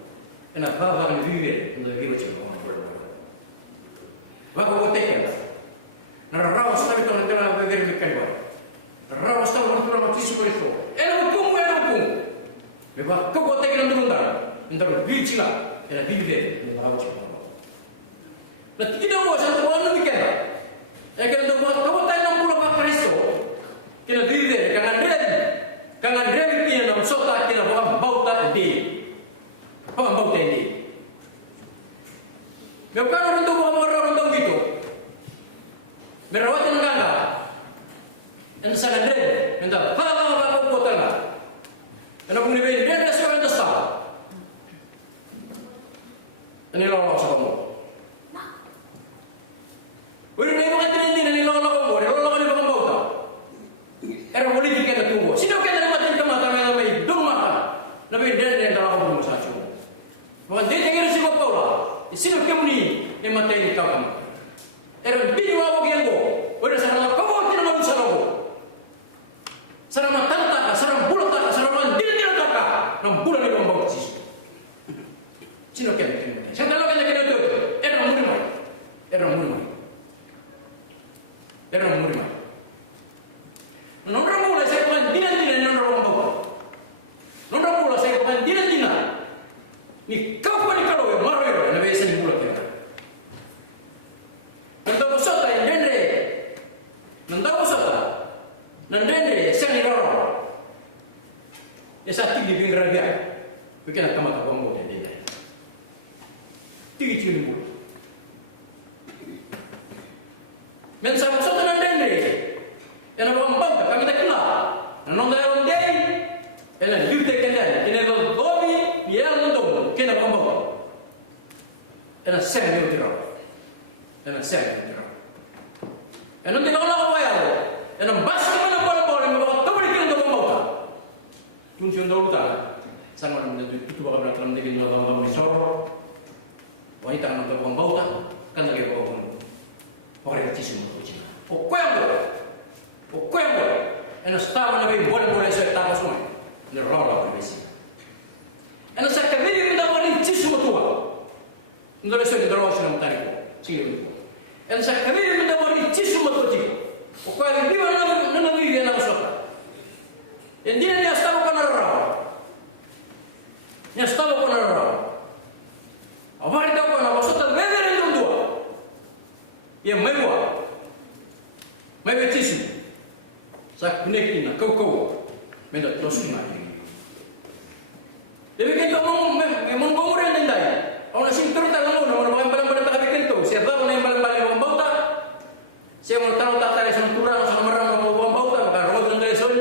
Kena bawa kan viver untuk viver cakap. Bago ko teke. Narawas tayo ito na verify ko. Narawas tayo na tisu ko ito. Elo kung. Beba ko teke na dulu ndar. Ndar bici la. Ela bibi ni narawas ko. Na tidak mo sa tuwa no bikena. Kaya ndo ko tayo na mula pa Kristo. Kina bibi kang Andre pia na sota kina bauta di. Bauta di. Bukan untuk orang gitu. Merawat yang enggak. Yang sangat dren, minta, apa kota lah. Karena punya bini dia ada seorang tesal. Ini lolos kamu. Udah nih bukan ini lolos kamu, lolos ni bukan bauta. Era politik kita tunggu. Sino kita mati kemata memang dong makan. Nabi dia dalam kamu sahaja. Bukan dia tinggal si bapak lah. Sino kamu ni yang mati ini kamu. Era bini wabu gengo. Udah sarang kamu tidak mau sarang. Sarang matanta, sarang bulat, sarang mandiri tak. Nam bulan ni bau sih. Sino kamu? Saya tahu kan kita itu. Era murima. Nondra mula saya kapan dinan nondra bau. Nondra mula saya kapan dinan. Ni kau pun ni kalau maru ya, nabi saya ni bulat kita. Nanda usata, saya ni roro. esa tigi bi ngrabia bikena kamata ko mo de tigi tigi mo men sa so tan dende ena bo mbang ka kita kila non da on dei ena lute kenda ena go gobi ya ndo kena bo mbang ena sen yo tiro ena sen yo tiro ena de ko la wa ya ena bas ko na bola bola mo ko to bari kendo bo mbang tunsion do uta sangat menjadi itu bakal dalam negeri dalam bang misor wanita yang nonton bang bauta kan lagi bawa orang kecil semua kecil o kwembo ena stava na bem bola essa etapa soma ne rola por vesi ena sa cabelo da bola kecil semua tua não deve ser droga se não tá ali sim ena sa cabelo da bola kecil semua tua o qual é viva na vive na sota e dia dia stava com a rola nya stava con la roba avare da buona ma sotto vedere il due e mai betissimo sa connectina coco me da tosina e perché domo me mon gomore andai a una cintura la luna ma non balan ta bekento se va non balan balan bauta se mo tano ta tare sono turano sono marrano mo bauta ma rodo ndai sol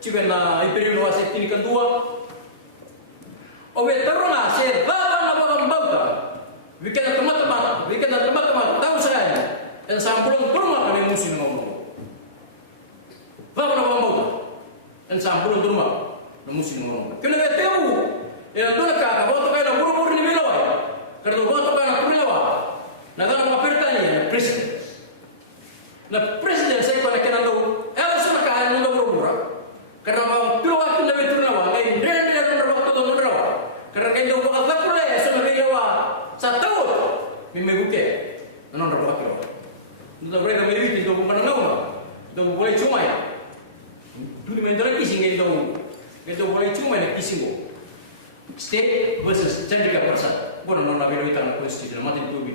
ci venna il periodo a settini kan dua o veterana se dava na bagang bauta weekend teman-teman tahu saya dan sampulun rumah kami musim ngomong dava na bagang bauta dan sampulun rumah na musim ngomong kena tahu ya tu nak kata bauta kaya na buru-buru ni bilawa karena bauta kaya na bilawa na kana mga pertanya na presiden saya kena kena tahu ela sudah kaya na buru-buru karena mga bilawa kena veterana ngai ndene karena kaya daw bakal pula ya sama bilawa sa tahu mimi buke non ro bakro nda bre da meri ti do ko pananaw do boleh cuma ya tu di mendara kising do boleh cuma ya kising state versus 100%. Bueno, non avevo itang questi, ma tin tubi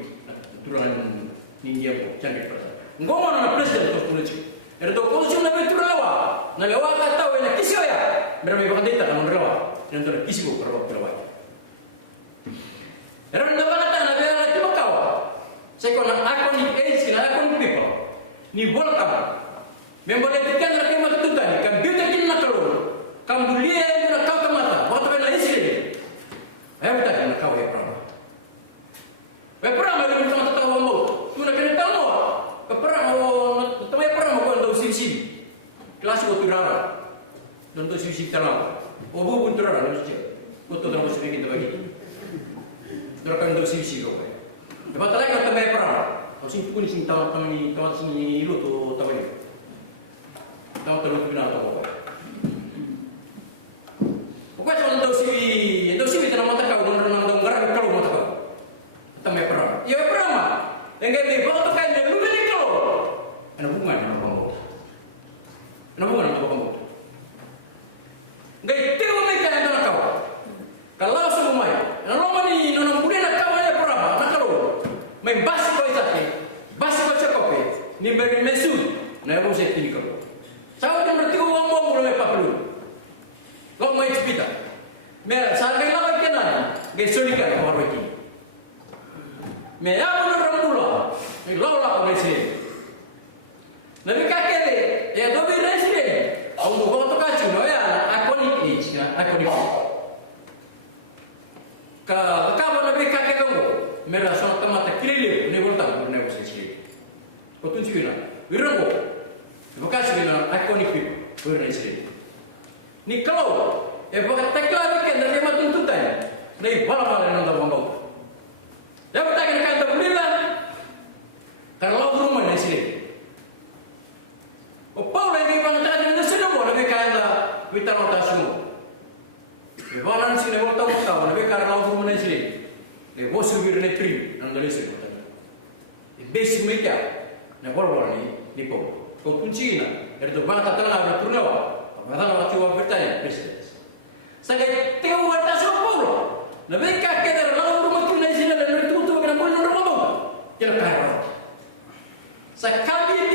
durante India ko 100%. Ngoma na president to politik. Era do ko sum na beturawa. Na lewa ka taw na kisyo ya. Mera may bakadita ka non rewa. Nandor kisyo ko rewa. Era na bakata na vera ti makawa. Sai ko na ako ni age na ako ni people. Ni volkam. Memboleh tikan ra kema tutan kan bita kin na kalo. Kam bulia na kau kamata. Waktu na isi. Ayo ta na kau e prama. E prama ni sama tatawa mo. Tu na kena tahu. E prama tamai prama ko ndo sisi. Kelas ko turara. Ndo sisi talang. Obu pun turara no sisi. Ko to damo sisi kita bagi. Dorkan ndo sisi ko. E batalai ka tamai prama. Au sing pun sing tawa tamani tawa sing ilu to tawai. Tawa to bina to ko. Pokoknya soal ndo siwi tanah mata kau don renang dong garang kalau mata kau. Tamai perang. Ya perang mah. Enggak di bawah tu kan dia lu ni kau. Ana bunga na kamu. Ana bunga na kamu. Enggak itu mereka yang tanah kau. Kalau semua mai. Ana lama ni nona muda nak kau ya perang. Nak kalau. Main basi kau izaki. Basi kau cakope. Ni beri mesu. Na eu sei que kau. Sabe que berarti uang mau mulai papalu. Kau mai cepita. Mera sargai lawan kenan. Gesolika kau berarti. Mera pun orang mula. Lawan kau mesej. Nabi kakek ya dobi resmi. Aku kau tu kacau no ya. Aku ni ich, aku ni. Kalau nabi kakek kamu. Mera soal tempat keliling. Ni boleh ni boleh sih. Kau tu cakap. Wirango. Bekas bila aku ni pip. Boleh sih. Ni kalau bukan tekla bikin dari mana tuntutan dari bala-bala yang nonton bangau. Ya betul kan kata bulan kalau rumah di sini. Opau lagi bang tadi di sini boleh lebih kaya kita nota semua. Balan sini boleh tahu lebih kaya kalau rumah di sini. Le bos subir netri nang dari sini. Basic mereka. Nah boleh ni pun. Kau kunci na dari tu bang kata lah berturnawa. Madame waktu awak bertanya, presiden. Saya tahu warta siapa. Lebih kakek dari lawan rumah tu di sini dan itu tu kena boleh orang ngomong. Jangan kaya. Saya kami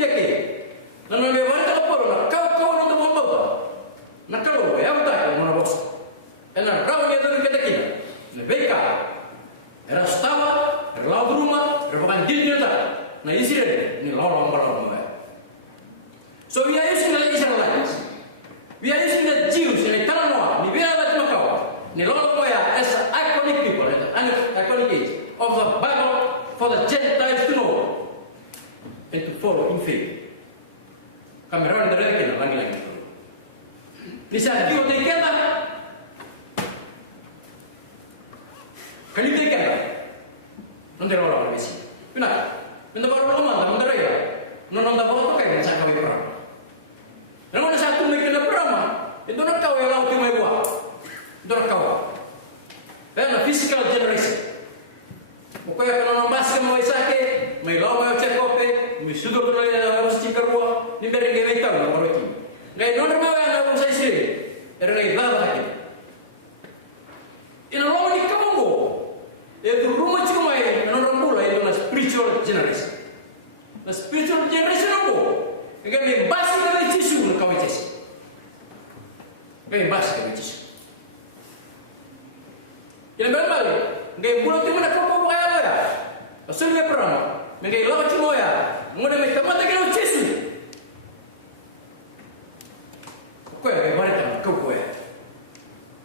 dia ke. Dan nabi warta apa? Kau orang tu ngomong. Nak Kamera dari kita lagi. Di saat kita kita kali kita nanti orang besi. Benar. Minta baru lama, nanti raya. Nonton tak apa kayak bisa kawin perang. Dan ada satu mikir perang, itu nak kau yang laut timai buah. Itu nak kau. Karena physical generation. Pokoknya kalau nambah sekali mau isake, mai lawa cek kopi, mai sudah kalau harus cikar buah, ni beri dia tahu nak baru itu. Gaya non mau yang nak usai sih, gaya lama lagi. Ini lawan ni kamu go. Itu rumah cuma mai, non pula itu na spiritual generation. Na spiritual generation go. Gaya mai basi dari Yesus nak kau Yesus. Gaya basi dari Yesus. Yang berbalik, gaya bulan tu mana kau kau kaya lah. Pasal dia perang, gaya lawan cuma ya. Mula mereka mata kena Yesus. Kau yang balik kau ya.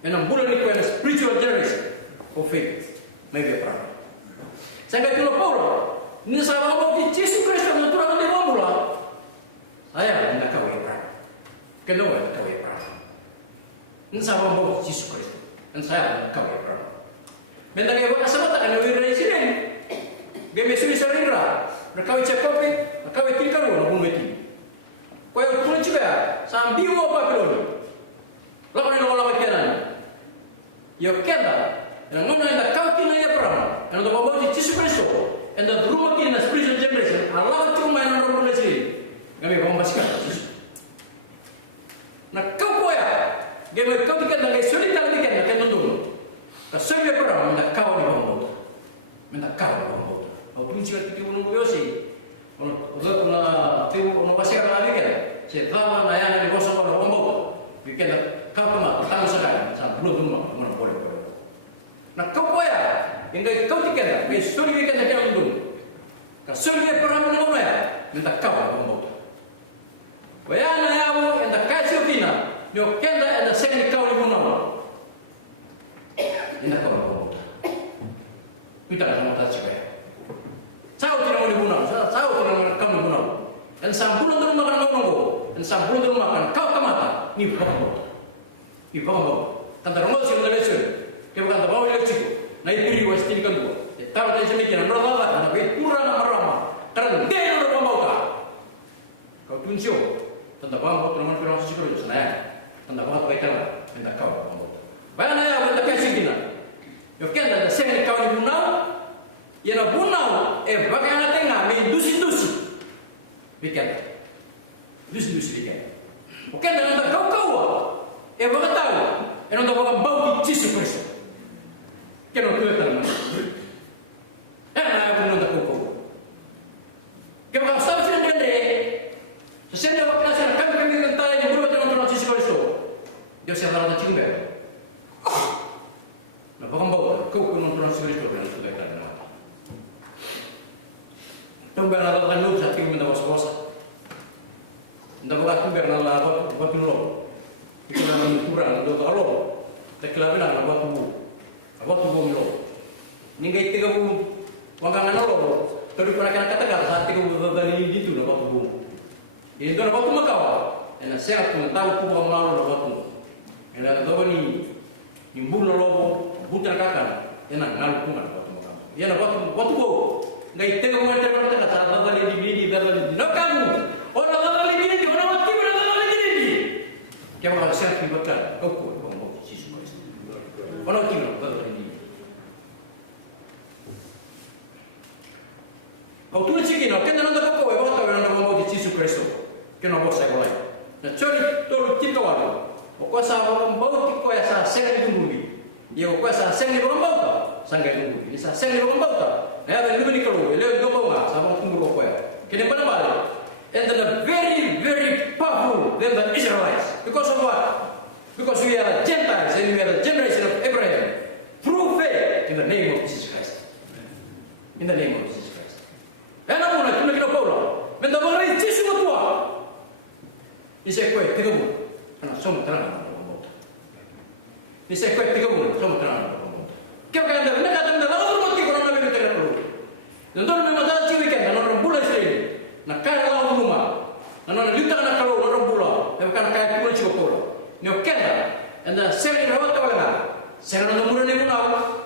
Yang bulan ni kau yang spiritual generation of faith, mereka perang. Saya kata Paulo, ni saya bawa di Yesus Kristus menurut dia mula. Saya nak kau yang perang. Kenapa kau yang perang? Ni saya bawa di Yesus Kristus, dan saya nak kau yang perang. Benda dia buat asal tak ada wilayah sini. Dia mesuri serira, mereka cek kopi, mereka tinggal orang pun beti. Kau yang tulen juga, sambil apa pelon. Lawan yang lawan kianan. Yo kenda, yang mana yang kau kena ya perang, yang untuk bawa di Yesus Kristus, yang untuk rumah kena spiritual generation, Allah cuma yang orang pun sini. Kami bawa masukkan Yesus. Nah kau ya, dia kau dikatakan dengan sulit tak dikatakan, kan tunduk. Kasih dia perang, minta kau ni bangkot, minta kau ni bangkot. Aku pun cakap tiga bulan biasa. Kalau kena tiga bulan pasir lagi kan, saya tahu naya ni bosok kalau bangkot. Bikin kau kemana? Tahu sekali, sampai belum mana boleh. Nah kau ya, yang kau tiga, besok bikin tak kena tunduk. Kasih dia perang mana ya, minta kau ni bangkot. Waya naya aku, yang kasih kina, dia kena yang sen kau ni bangkot. Ini nak kau kita nak tahu juga. Saya tidak mau dibunuh, saya tidak mau kamu dibunuh. Dan sambulan tu makan kau nunggu, dan sambulan tu makan kau kemata. Ni bangkot. Tentang rumah sih untuk lesson. Kita bukan terbawa lesson. Naik piri wajib kan tu. Tahu tak sini kita nak tapi kurang ramah. Karena dia nak bangkot. Kau tunjuk tentang bangkot rumah kita masih sekolah sana. Tentang bangkot kita tentang kau bangkot. Bayar ya, kita kasih kita. Yo kenda da sen kau ni bunau, ya na bunau bagaimana tengah dusi. Bikin. Dusi bikin. Bukan dengan kau. Baga tahu. Untuk baga bau di Yesus Kristus. Kena tu tangan. Nak bunau tak kau. Kau baga tahu sini dende. Sesen dia baga tahu kami tentang yang berubah dengan Yesus Kristus. Dia sedang tak cingga. Nah, bahkan bawa kau pun nonton series program itu kita nak. Tunggu nak lakukan lu satu minta bos-bos. Ndak lakukan biar nak buat lo. Itu nama kurang untuk kalau. Tak kelabin nak buat tubuh lo. Ni gaya tiga bu, wangangan lo. Tapi pernah kata saat tiga bu dari itu nak buat tubuh. Ini tu nak buat tubuh kau. Enak sehat pun tahu tubuh malu nak buat tubuh. Enak tahu ni. Nimbul lo bukan kakak, enak ngalu kungan waktu makan. Ya nak waktu go, ngai tengah mau terkata saat lagi di nak kamu orang lagi di orang mati orang lagi di. Kau harus siap dibuatkan, kau mau Yesus Kristus. Orang kira lagi di. Kau tu cakap nak kena nak kau, kau nak mau Yesus Kristus. Kena buat saya boleh. Nah cari tolong kita walau. Kau sahabat bau kau ya sah sengai tunggu. Ya kau sah sengai orang bau tak? Sengai tunggu. Ini sah sengai orang bau tak? Ya ada lebih kalau, lebih kau bau nggak? Sahabat tunggu kau ya. Kini pada balik. And they're very, very powerful than the Israelites. Because of what? Because we are Gentiles and we are the generation of Abraham. Through faith in the name of Jesus Christ. In the name of Jesus Christ. Eh nak mana? Cuma kita Paulo. Minta beri Yesus tua. Ini saya kau tiga bulan. Karena semua terang dalam bawah. Ini saya kuat 3 bulan, semua terang dalam bawah. Kau kan anda nak kata anda lalu rumah kita orang nabi kita perlu. Dan tu memang tak cium ikan, dan orang bulan sekali. Nak kaya lalu rumah, dan orang juta nak kalau ni okenda enda semi rawat wala semi na mura ne bunau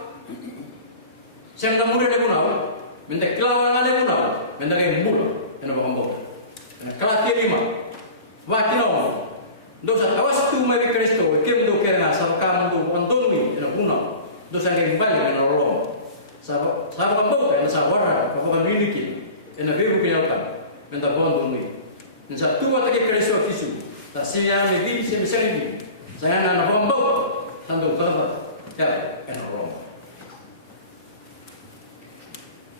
semi na mura ne bunau minta klawa ngane bunau minta kay mula ena bakambo ena kala lima wakino dosa awas tu mai Kristo kem do kena sa kam do antoni ena bunau dosa kay bali ena rolong sa bakambo ena sa warra ko ka biliki ena bebu pinalkan minta bondo ni nsa tu wa take Kristo fisu ta siya me bibi se mesengi saya na bombo tando tanda ya ena rolong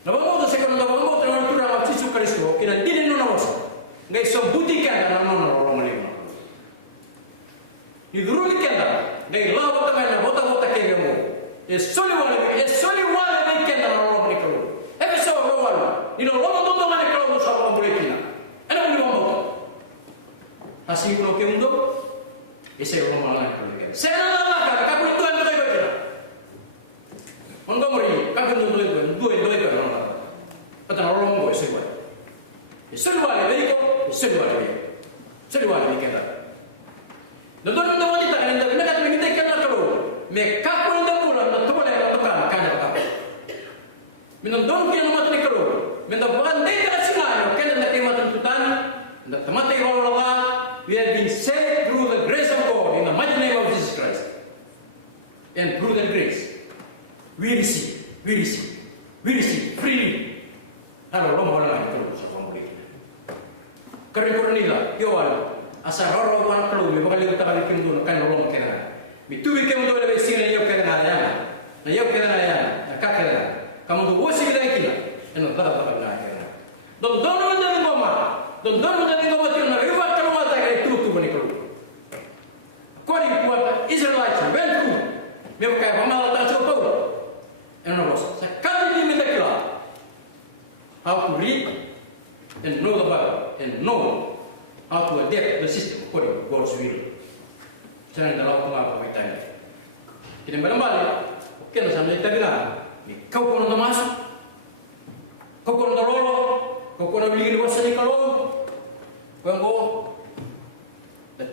na bombo se kono na bombo tra tura ma fisu Kristo kina dine no na wasa ngai so butika na no rolong ni idruli kenda ngai lawa ta na bota ke mo e soli wale ngai kenda na rolong ni ko e so rolong ni no rolong to ngane ko so ko mbulekina ena ni bombo así uno que mundo ese es lo malo que se no la vaca ka ko to ndo ko kira on go mori ka ko ndo ko no pata no lo mo ese wa ese lo vale médico ese lo vale que da no wali ta enda me ka me te kana ko me ka ko ndo ko na to le no ka ka ka me no don que no mate ko me no van de ka sina que na ke matan tutana na tamate ro we have been saved through the grace of God in the mighty name of Jesus Christ. And through that grace, we receive freely. Halo, lo mau lang ito sa pamuli. Karin yowal, asa roro wan kalu, may bakal yung takalik yung doon, kan lo kena. Mituwi kayo doon na sila yung kena yan. Na yung kena yan, nakakena. Kamu doon sila yung kina. Ano, dapat na kena. Doon mo na yung goma. Doon mo na yung goma tiyo na riwa kalu. According to what Israelites went through, మేము పమాలతా చెప్పవు ఎన్నో secondly in the class how to read and know the Bible and know how to adapt the system according to God's will. Jangan dalam pengalaman kita ini. Kita balik, oke, sampai kita bilang, kau kono na masuk, kau kono na lolo, kau kono beli wasa ni kalau, kau ngo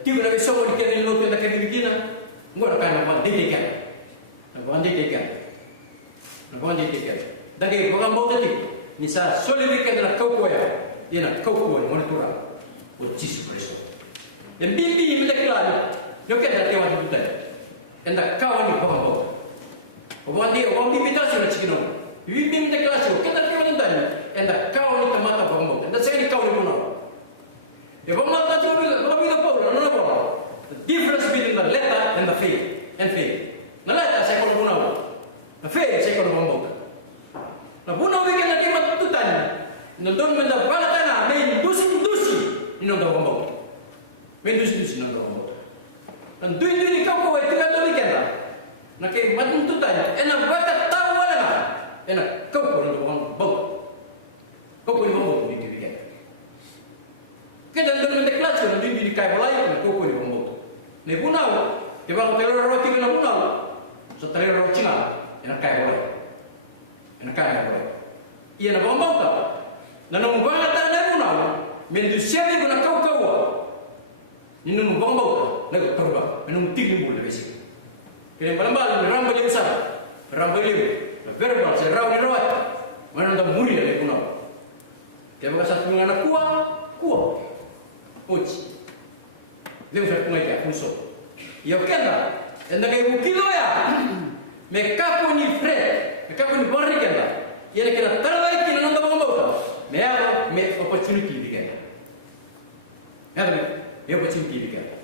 tiba na bisa mo dikirin lo na kaya bigina ngo na kaya nabanditikan dagay baka mo dali ni sa solidikan na kaukuya yana kaukuya mo natura o Jesus Kristo en bimbi mi daklan yo kaya dati wa dutan en da kawan ni baka mo o wandi o bimbi ta sino chikino bimbi mi daklan so kaya dati wa dutan en da kawan ni tamata baka mo en da sa ni kawan ni mo e baka mo ta the difference between the letter and the faith. Na letter saya kono bunaw. Na faith saya kono mambo. Na bunaw we kana di matututan. No don menda balata na may dusi ino da mambo. May dusi ino da mambo. Tan duy ka ko ay tiga do kana. Na kay matututan ena bata tawa na. Ena ko ko no mambo. Ko ko mambo ni tiga. Kada don menda klase no di kay balay ko ko mambo. Ne bunau, dia baru telur roti kena bunau. So telur roti cina, enak kaya boleh. Ia nak bombong tak? Dan orang bangat tak ada bunau. Mendusia ni guna kau. Ini orang bombong tak? Lagu terbang, menung tinggi bulu besi. Kena balambal, rambut dia besar, rambut dia verbal, saya rawat. Mana dah muri dari bunau. Dia berkata satu anak kuah. Uci. Dia usah pengajar khusus. Ya kena, anda kaya bukilo ya. Mereka punya friend, mereka punya beri kena. Ia kena terbaik kena nonton bangau tak. Mereka opportunity dikena. Mereka opportunity dikena.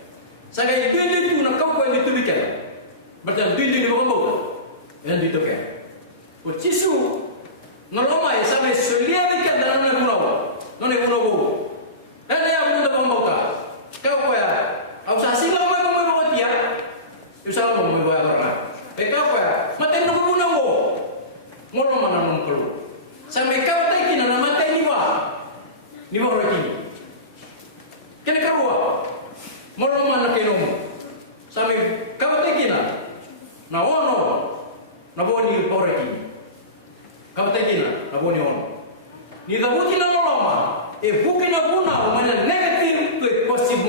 Saya kaya itu nak kau yang itu dikena. Berarti itu bangau tak. Yang itu kena. O cisu, noloma ya sampai selia dikena dalam nona gunau. Ada yang nonton bangau tak. Kau kaya, aku sasi lah mau dia, usah mau orang. Kau kaya, mati nunggu nunggu, ngoro mana nunggu. Sampai kau tak kena nama mati ni orang ini. Kena kau, ngoro mana kena sampai kau tak kena, na ono, na boni orang ini. Kau tak kena, na boni ono. Ni dah bukan nama lama, bukan nama mana negatif tu positif.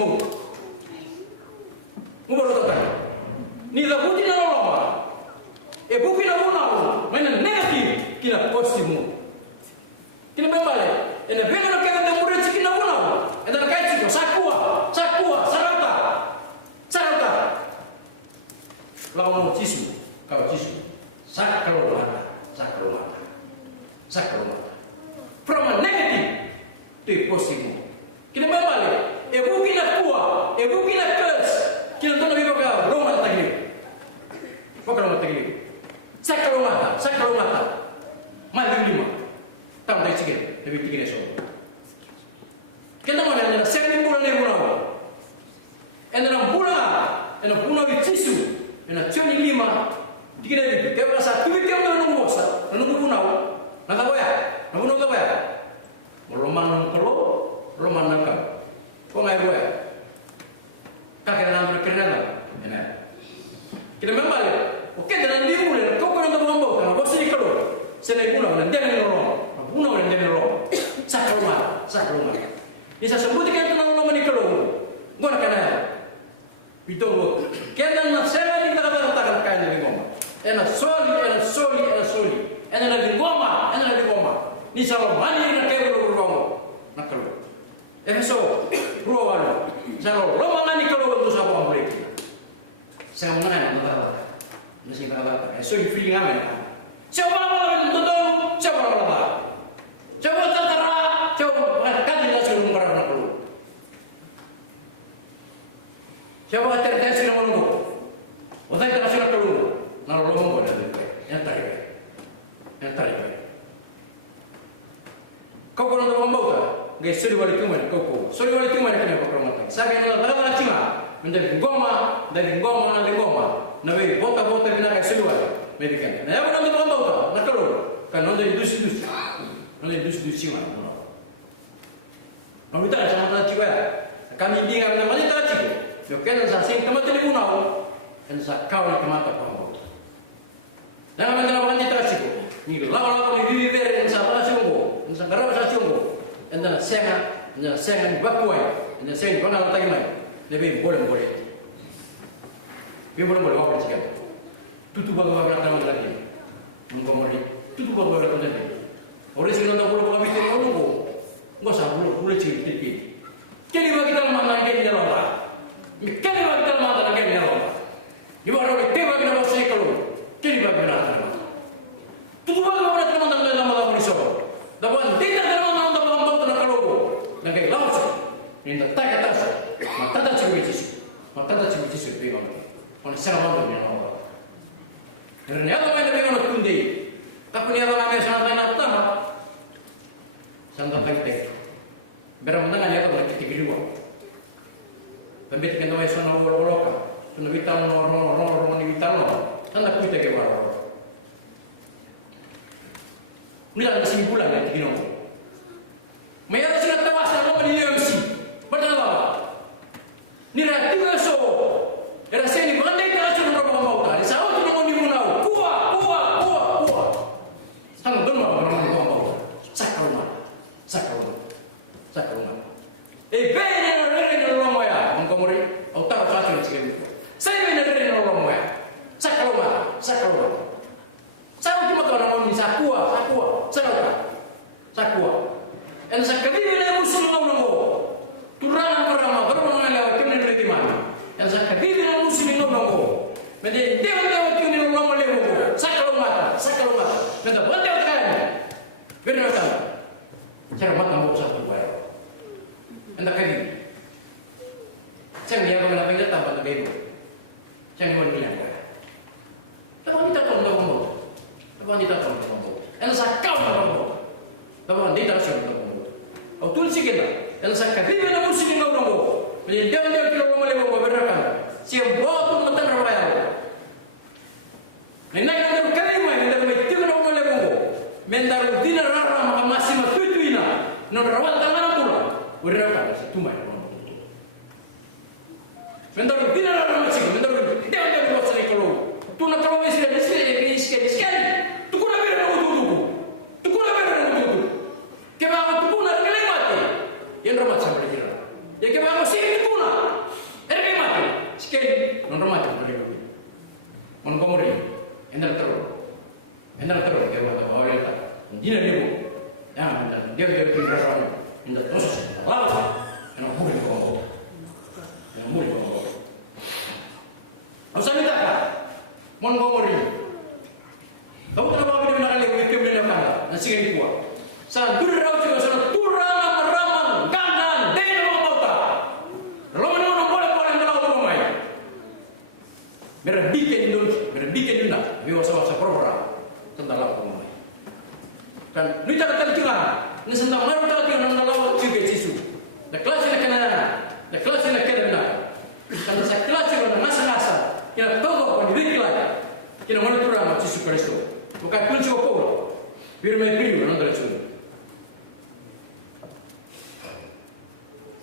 Umur Ebu kila kes. Kila tu nabi baka rumah tak ini. Baka rumah tak ini. Sakar rumah. Mali 5. Tam tak sikit. Tapi 3 esok. Kita mana ada 7 bulan ni bulan. Ena bulan itu ena cium 5. Dikira itu. Kau rasa tu kita mana nunggu bosa. Nunggu bulan. Nak apa ya? Nunggu apa ya? Roman nangkap. Kau ngai boleh. Kakek nama kerana. Ena. Kita membalik. Oke, dalam dia mulai. Kau yang tak mampu. Karena bos ini kalau selai bulan dia ni orang. Sakar rumah. Ini saya sebutkan tentang orang ni kalau. Gua nak kena. Itu kita nak saya ni kita katakan kaya ni ngoma. Ena soli. Ena lagi ngoma. Ni salah mani nak kaya berurang. Nak kalau. So ruang. Kalau rumah ni kalau untuk siapa boleh. Saya mengenai nak. Mesti tak apa. So you feeling aman. Siapa orang betul? Siapa orang? Coba tentara, coba kan tidak suruh orang nak keluar. Siapa tertentu sudah menunggu. Orang tidak sudah keluar. Nak lomong boleh. Yang tarik. Kau kalau nak lomong tak? Guys, sudah balik tu mana? Kau. Sudah balik tu mana kena pakai rumah? Saya kena dalam cima. Menjadi goma. Nabi bota bina kai sudah. Medikan. Nah, apa nak lomong tak? Nak keluar. Kan nanti dus. Nanti dus cima. Kami tak sama tak ciba. Kami bingung nama ni tak ciba. Yo kena sasin teman telefon awak. Kena sakau ni kemata kau. Jangan menjawab ni tak ciba. Ni lawan ni viver ni sama sungguh. Ni sangat rasa sungguh. Anda sengan bakuai. Anda sengan pangal tak mai. Lebih boleh. Dia boleh apa cikgu. Tutu bagai tamu lagi. Mengkomodi. Tutu bagai tamu lagi. Orang sini nak boleh kami tengok dulu. Enggak usah boleh cerita. Kali bagi dalam mana game ni orang. Kali bagi dalam mana game ni orang. Di mana orang teba kita masih kalau. Kali bagi mana. Tutu bagi orang teman dalam malam ni so. Dapat tidak dalam malam dalam bau nak kalau. Nak kaya langsung. Ini tak atas. Mata tak cium itu. Memang. Orang sana malam ni orang. Kerana apa yang lebih orang kundi. Tapi ni orang ambil sangat lain apa? Sangat baik. Beramai ni apa kita kedua. Tapi kita kena masuk nama orang. Sudah bitar orang ni bitar orang. Tanda kita ke orang. Ini adalah kesimpulan yang kita nak. Mereka sudah tewas dalam UMC. Betul tak? Ini reaktif so. Rasa ni bandai tak sudah berapa mau tak. Saya tu nak ni munau. Kuah. Sangat benar orang mau. Sakar rumah. Benar orang mau ya. Mengkomori. Otak saya sekali. Saya benar orang mau ya. Sakar rumah. Saya cuma orang mau ni sakua. Sakua. Dan sakar ni dia musuh orang mau. Turangan perama. Baru mengalah kena berhenti mana. Yang sakar ni dia musuh orang mau. Menjadi dia kini orang mau lewu. Sakar rumah. Nanti bantu kan. Benar tak? Cara makan bau satu bayar. Anda kali. Saya ni apa nak pinjam tanpa terbebu. Saya mau bilang. Tapi kita tahu tak mau. Anda sakau tak mau. Tapi dia tak siapa tak mau. Au tulis kita. Anda sakar ni dia musuh orang mau. Menjadi dia kini orang mau lewu benar kan. Siapa buat tu matan ramai. Nenek yang berkalima yang dalam itu orang mau lewu. Mendaru dina rara maka masih matuituina. Non rawat tangan pula. Berapa satu mai. Mendaru dina rara masih. Mendaru dia buat sekali kalau. Tu nak kalau mesti ada sekali. Tu kena beri tu. Kebab tu pun nak kena mati. Yang ramat sama dia. Ya kebab mesti tu pun. Erke mati. Sekali non ramat sama dia. Mengkomori. Endal terus kebab tu awal tak. Dina dia bu. Ya, dia kira orang. Indah terus. Apa? Yang boleh kau. Usah minta kan? Mengkomori. Kamu kenapa bila nak kali weekend bila nak? Nasi kari kuah. Sa durau juga sana turang ramang gangan deno mauta. Kalau mana boleh Meredikan Indonesia, meredikan dunia, biasa program tentang laut mulai. Dan ini tak akan tinggal, ini tentang mana tak tinggal tentang laut juga Yesus. The kelas ini kena, the kelas ini kena. Karena saya kelas ini masa-masa, kita tahu apa diri kita, kita mana tu ramai Yesus Kristus. Bukan kunci apa, biar mereka pilih orang terus.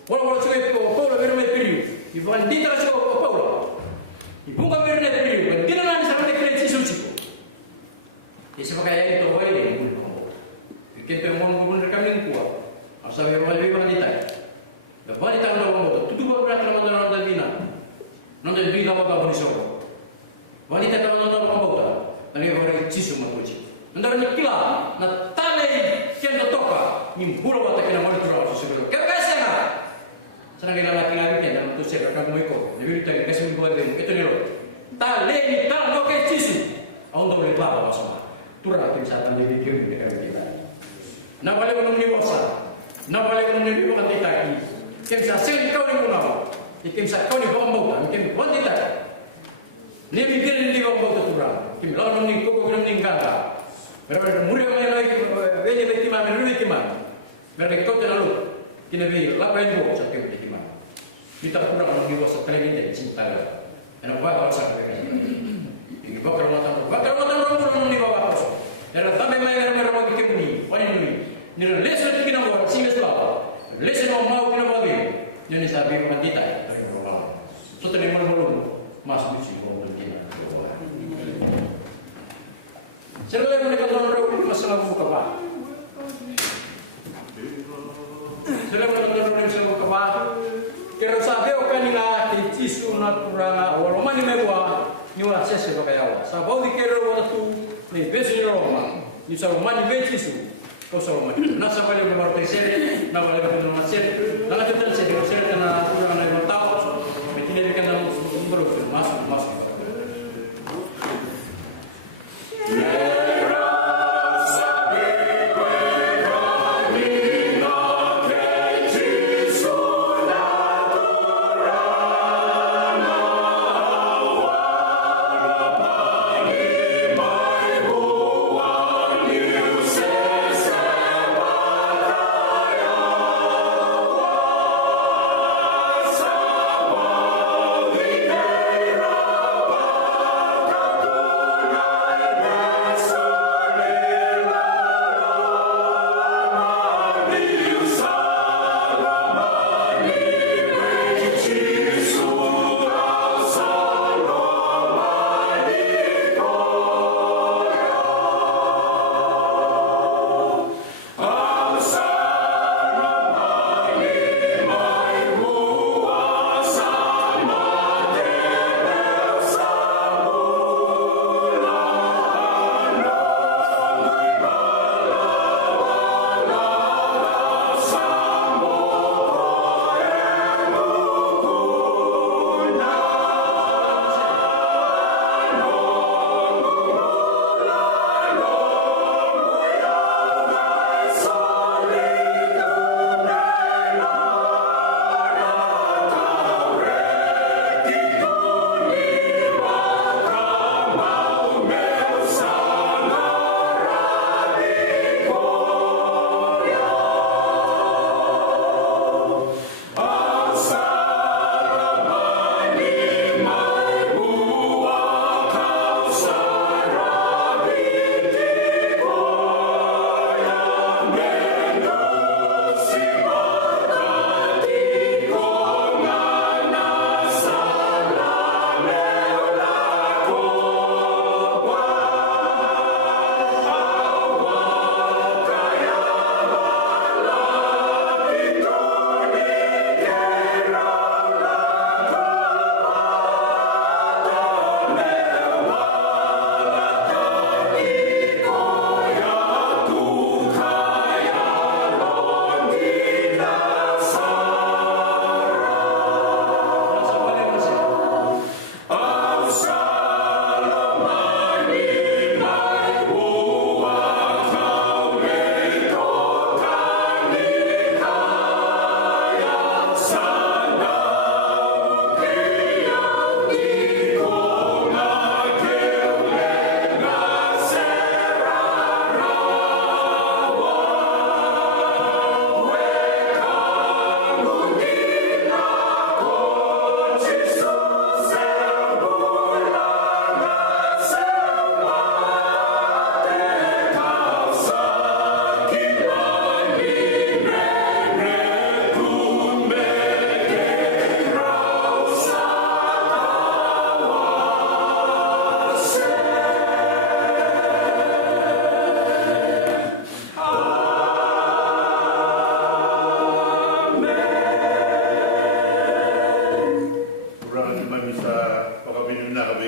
Walau cukai apa, biar mereka pilih. Ibu andi terus apa? Ibu kami biar mereka pilih. Kita nanti sama mereka Yesus itu. Yesus pakai itu boleh ni. Kita mau gubernur kami kuat. Asal biar mereka wanita. Dapat kita orang tu dua berat dalam dalam dina. Nanti bina apa berisau. Wanita dalam dalam apa? Tadi orang Yesus menguji. Nanti ni kila, na tali kian toka. Ni bulu wata kena malu turun Yesus. Kekasihnya. Senang kita laki-laki kan dalam tu saya akan mengikut. Nabi kita kasih buat dia. Itu ni loh. Tak leh, tak mau ke Yesus. Orang tu boleh bawa sama. Turun tu bisa tanda di dia dekat kita. Nak boleh menunggu bosan. Nak boleh menunggu bukan kita ini. Kita bisa sel kau ni munau. Kita bisa kau ni bukan bau. Kita bukan kita. Ni mikir ni kau bau tu turun. Kita lalu menunggu kau kau meninggal. Berapa murid mana lagi? Beli beli mana? Beli mana? Berapa kau tu lalu? Kita beli. Lapan ribu satu beli. Kita kurang menunggu setelah ini cinta. Enak bawa harus ada. Ini bakal matang orang menunggu bawa harus. Era também mais era mais que muni. Olha muni. Nira lesson que não vai, sim mesmo. Lesson não mau que não vai. Não nem sabe o quanto está. Só tem mais volume. Mas muito bom dia. Será que mereka orang masalah buka apa? Será que mereka masalah buka apa? Quero saber o que ninguém tem isso na kuranga. O Roma ni mewa ni wala sese bakayawa. Sababu dikero watu ni besi ni Roma. Ni sa Roma ni besi su. Kau sa Roma. Na sa bale mo marte sere, na bale ko no masere. Na ka tan sere, sere na kuranga na matao. Metine kan na numero mas. Sa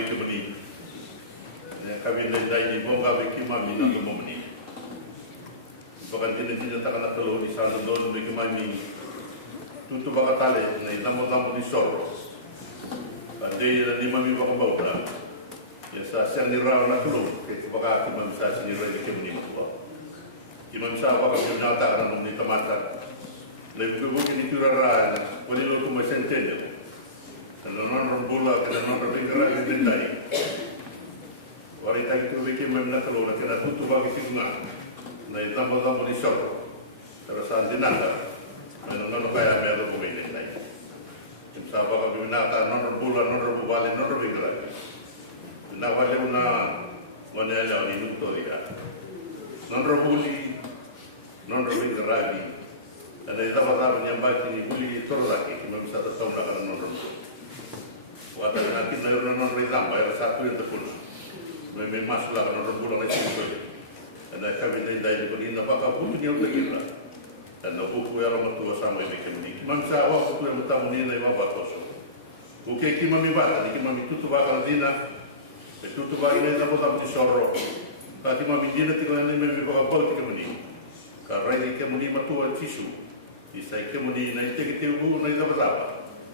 ke bani. Kami dai di bonga be kimami na to momni. Bagan tin tak nak telo di sana don be kimami. Tutu bagatale na itamo di sorro. Ade ni mami baka bauta. Ya sa siang ni raw na tulo ke baga kimami sa sinira di kimani mo. Kimami sa baka binata ran ni tamata. Lebu buki ni turara wali lo kuma sentende. Non bola ke non bingara ke dai. Wari tai tu bikin memang kalau nak kena tutup bagi tinggal, naik tambah di shop, terus anti nanda, non kaya melu begini naik. Sebab kalau binata non balik non bingara, nak wajib una mana yang ini tu dia, non buli, non bingara ni, dan itu apa menyambat ini buli terus lagi, kita bisa tahu nak kalau non buli. Waktu nanti non rizam bayar satu yang terpuluh. Memang masuklah kalau bulan itu saja. Dan kami dari begini apa buku yang terkira. Dan buku yang tua sama ini kami. Mangsa awak buku yang bertamu ni naik apa kosong. Buku kita mibata, kita tutup bakal dina. Tutup bakal ini dapat di sorok. Tapi kami dina tiga ni memang bakal kita ni. Karena ini kami matua cisu. Bisa kami naik tiga buku naik dapat apa.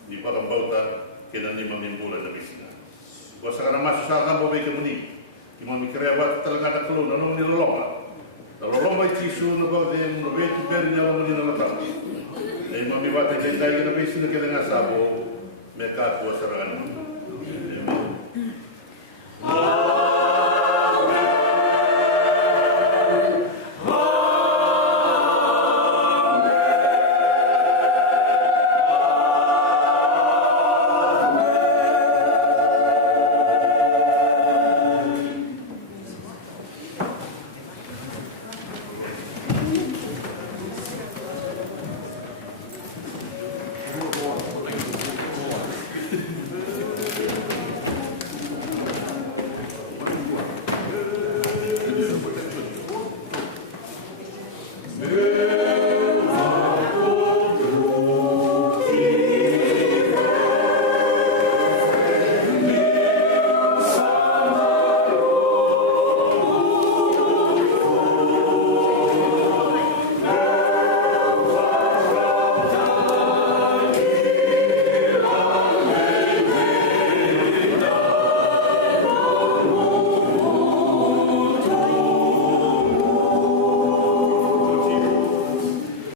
Di bakal bautan kena ni memimbulan habis. Wasakan masuk saran bawa kami. Imam mikirnya talaga ada keluar, nono ni loloma. Kalau loloma cisu, nopo dia nopo itu beri nyala meni nala tak. Imam ibat jadi lagi nopo isu nak dengan sabo, mereka kuasa serangan.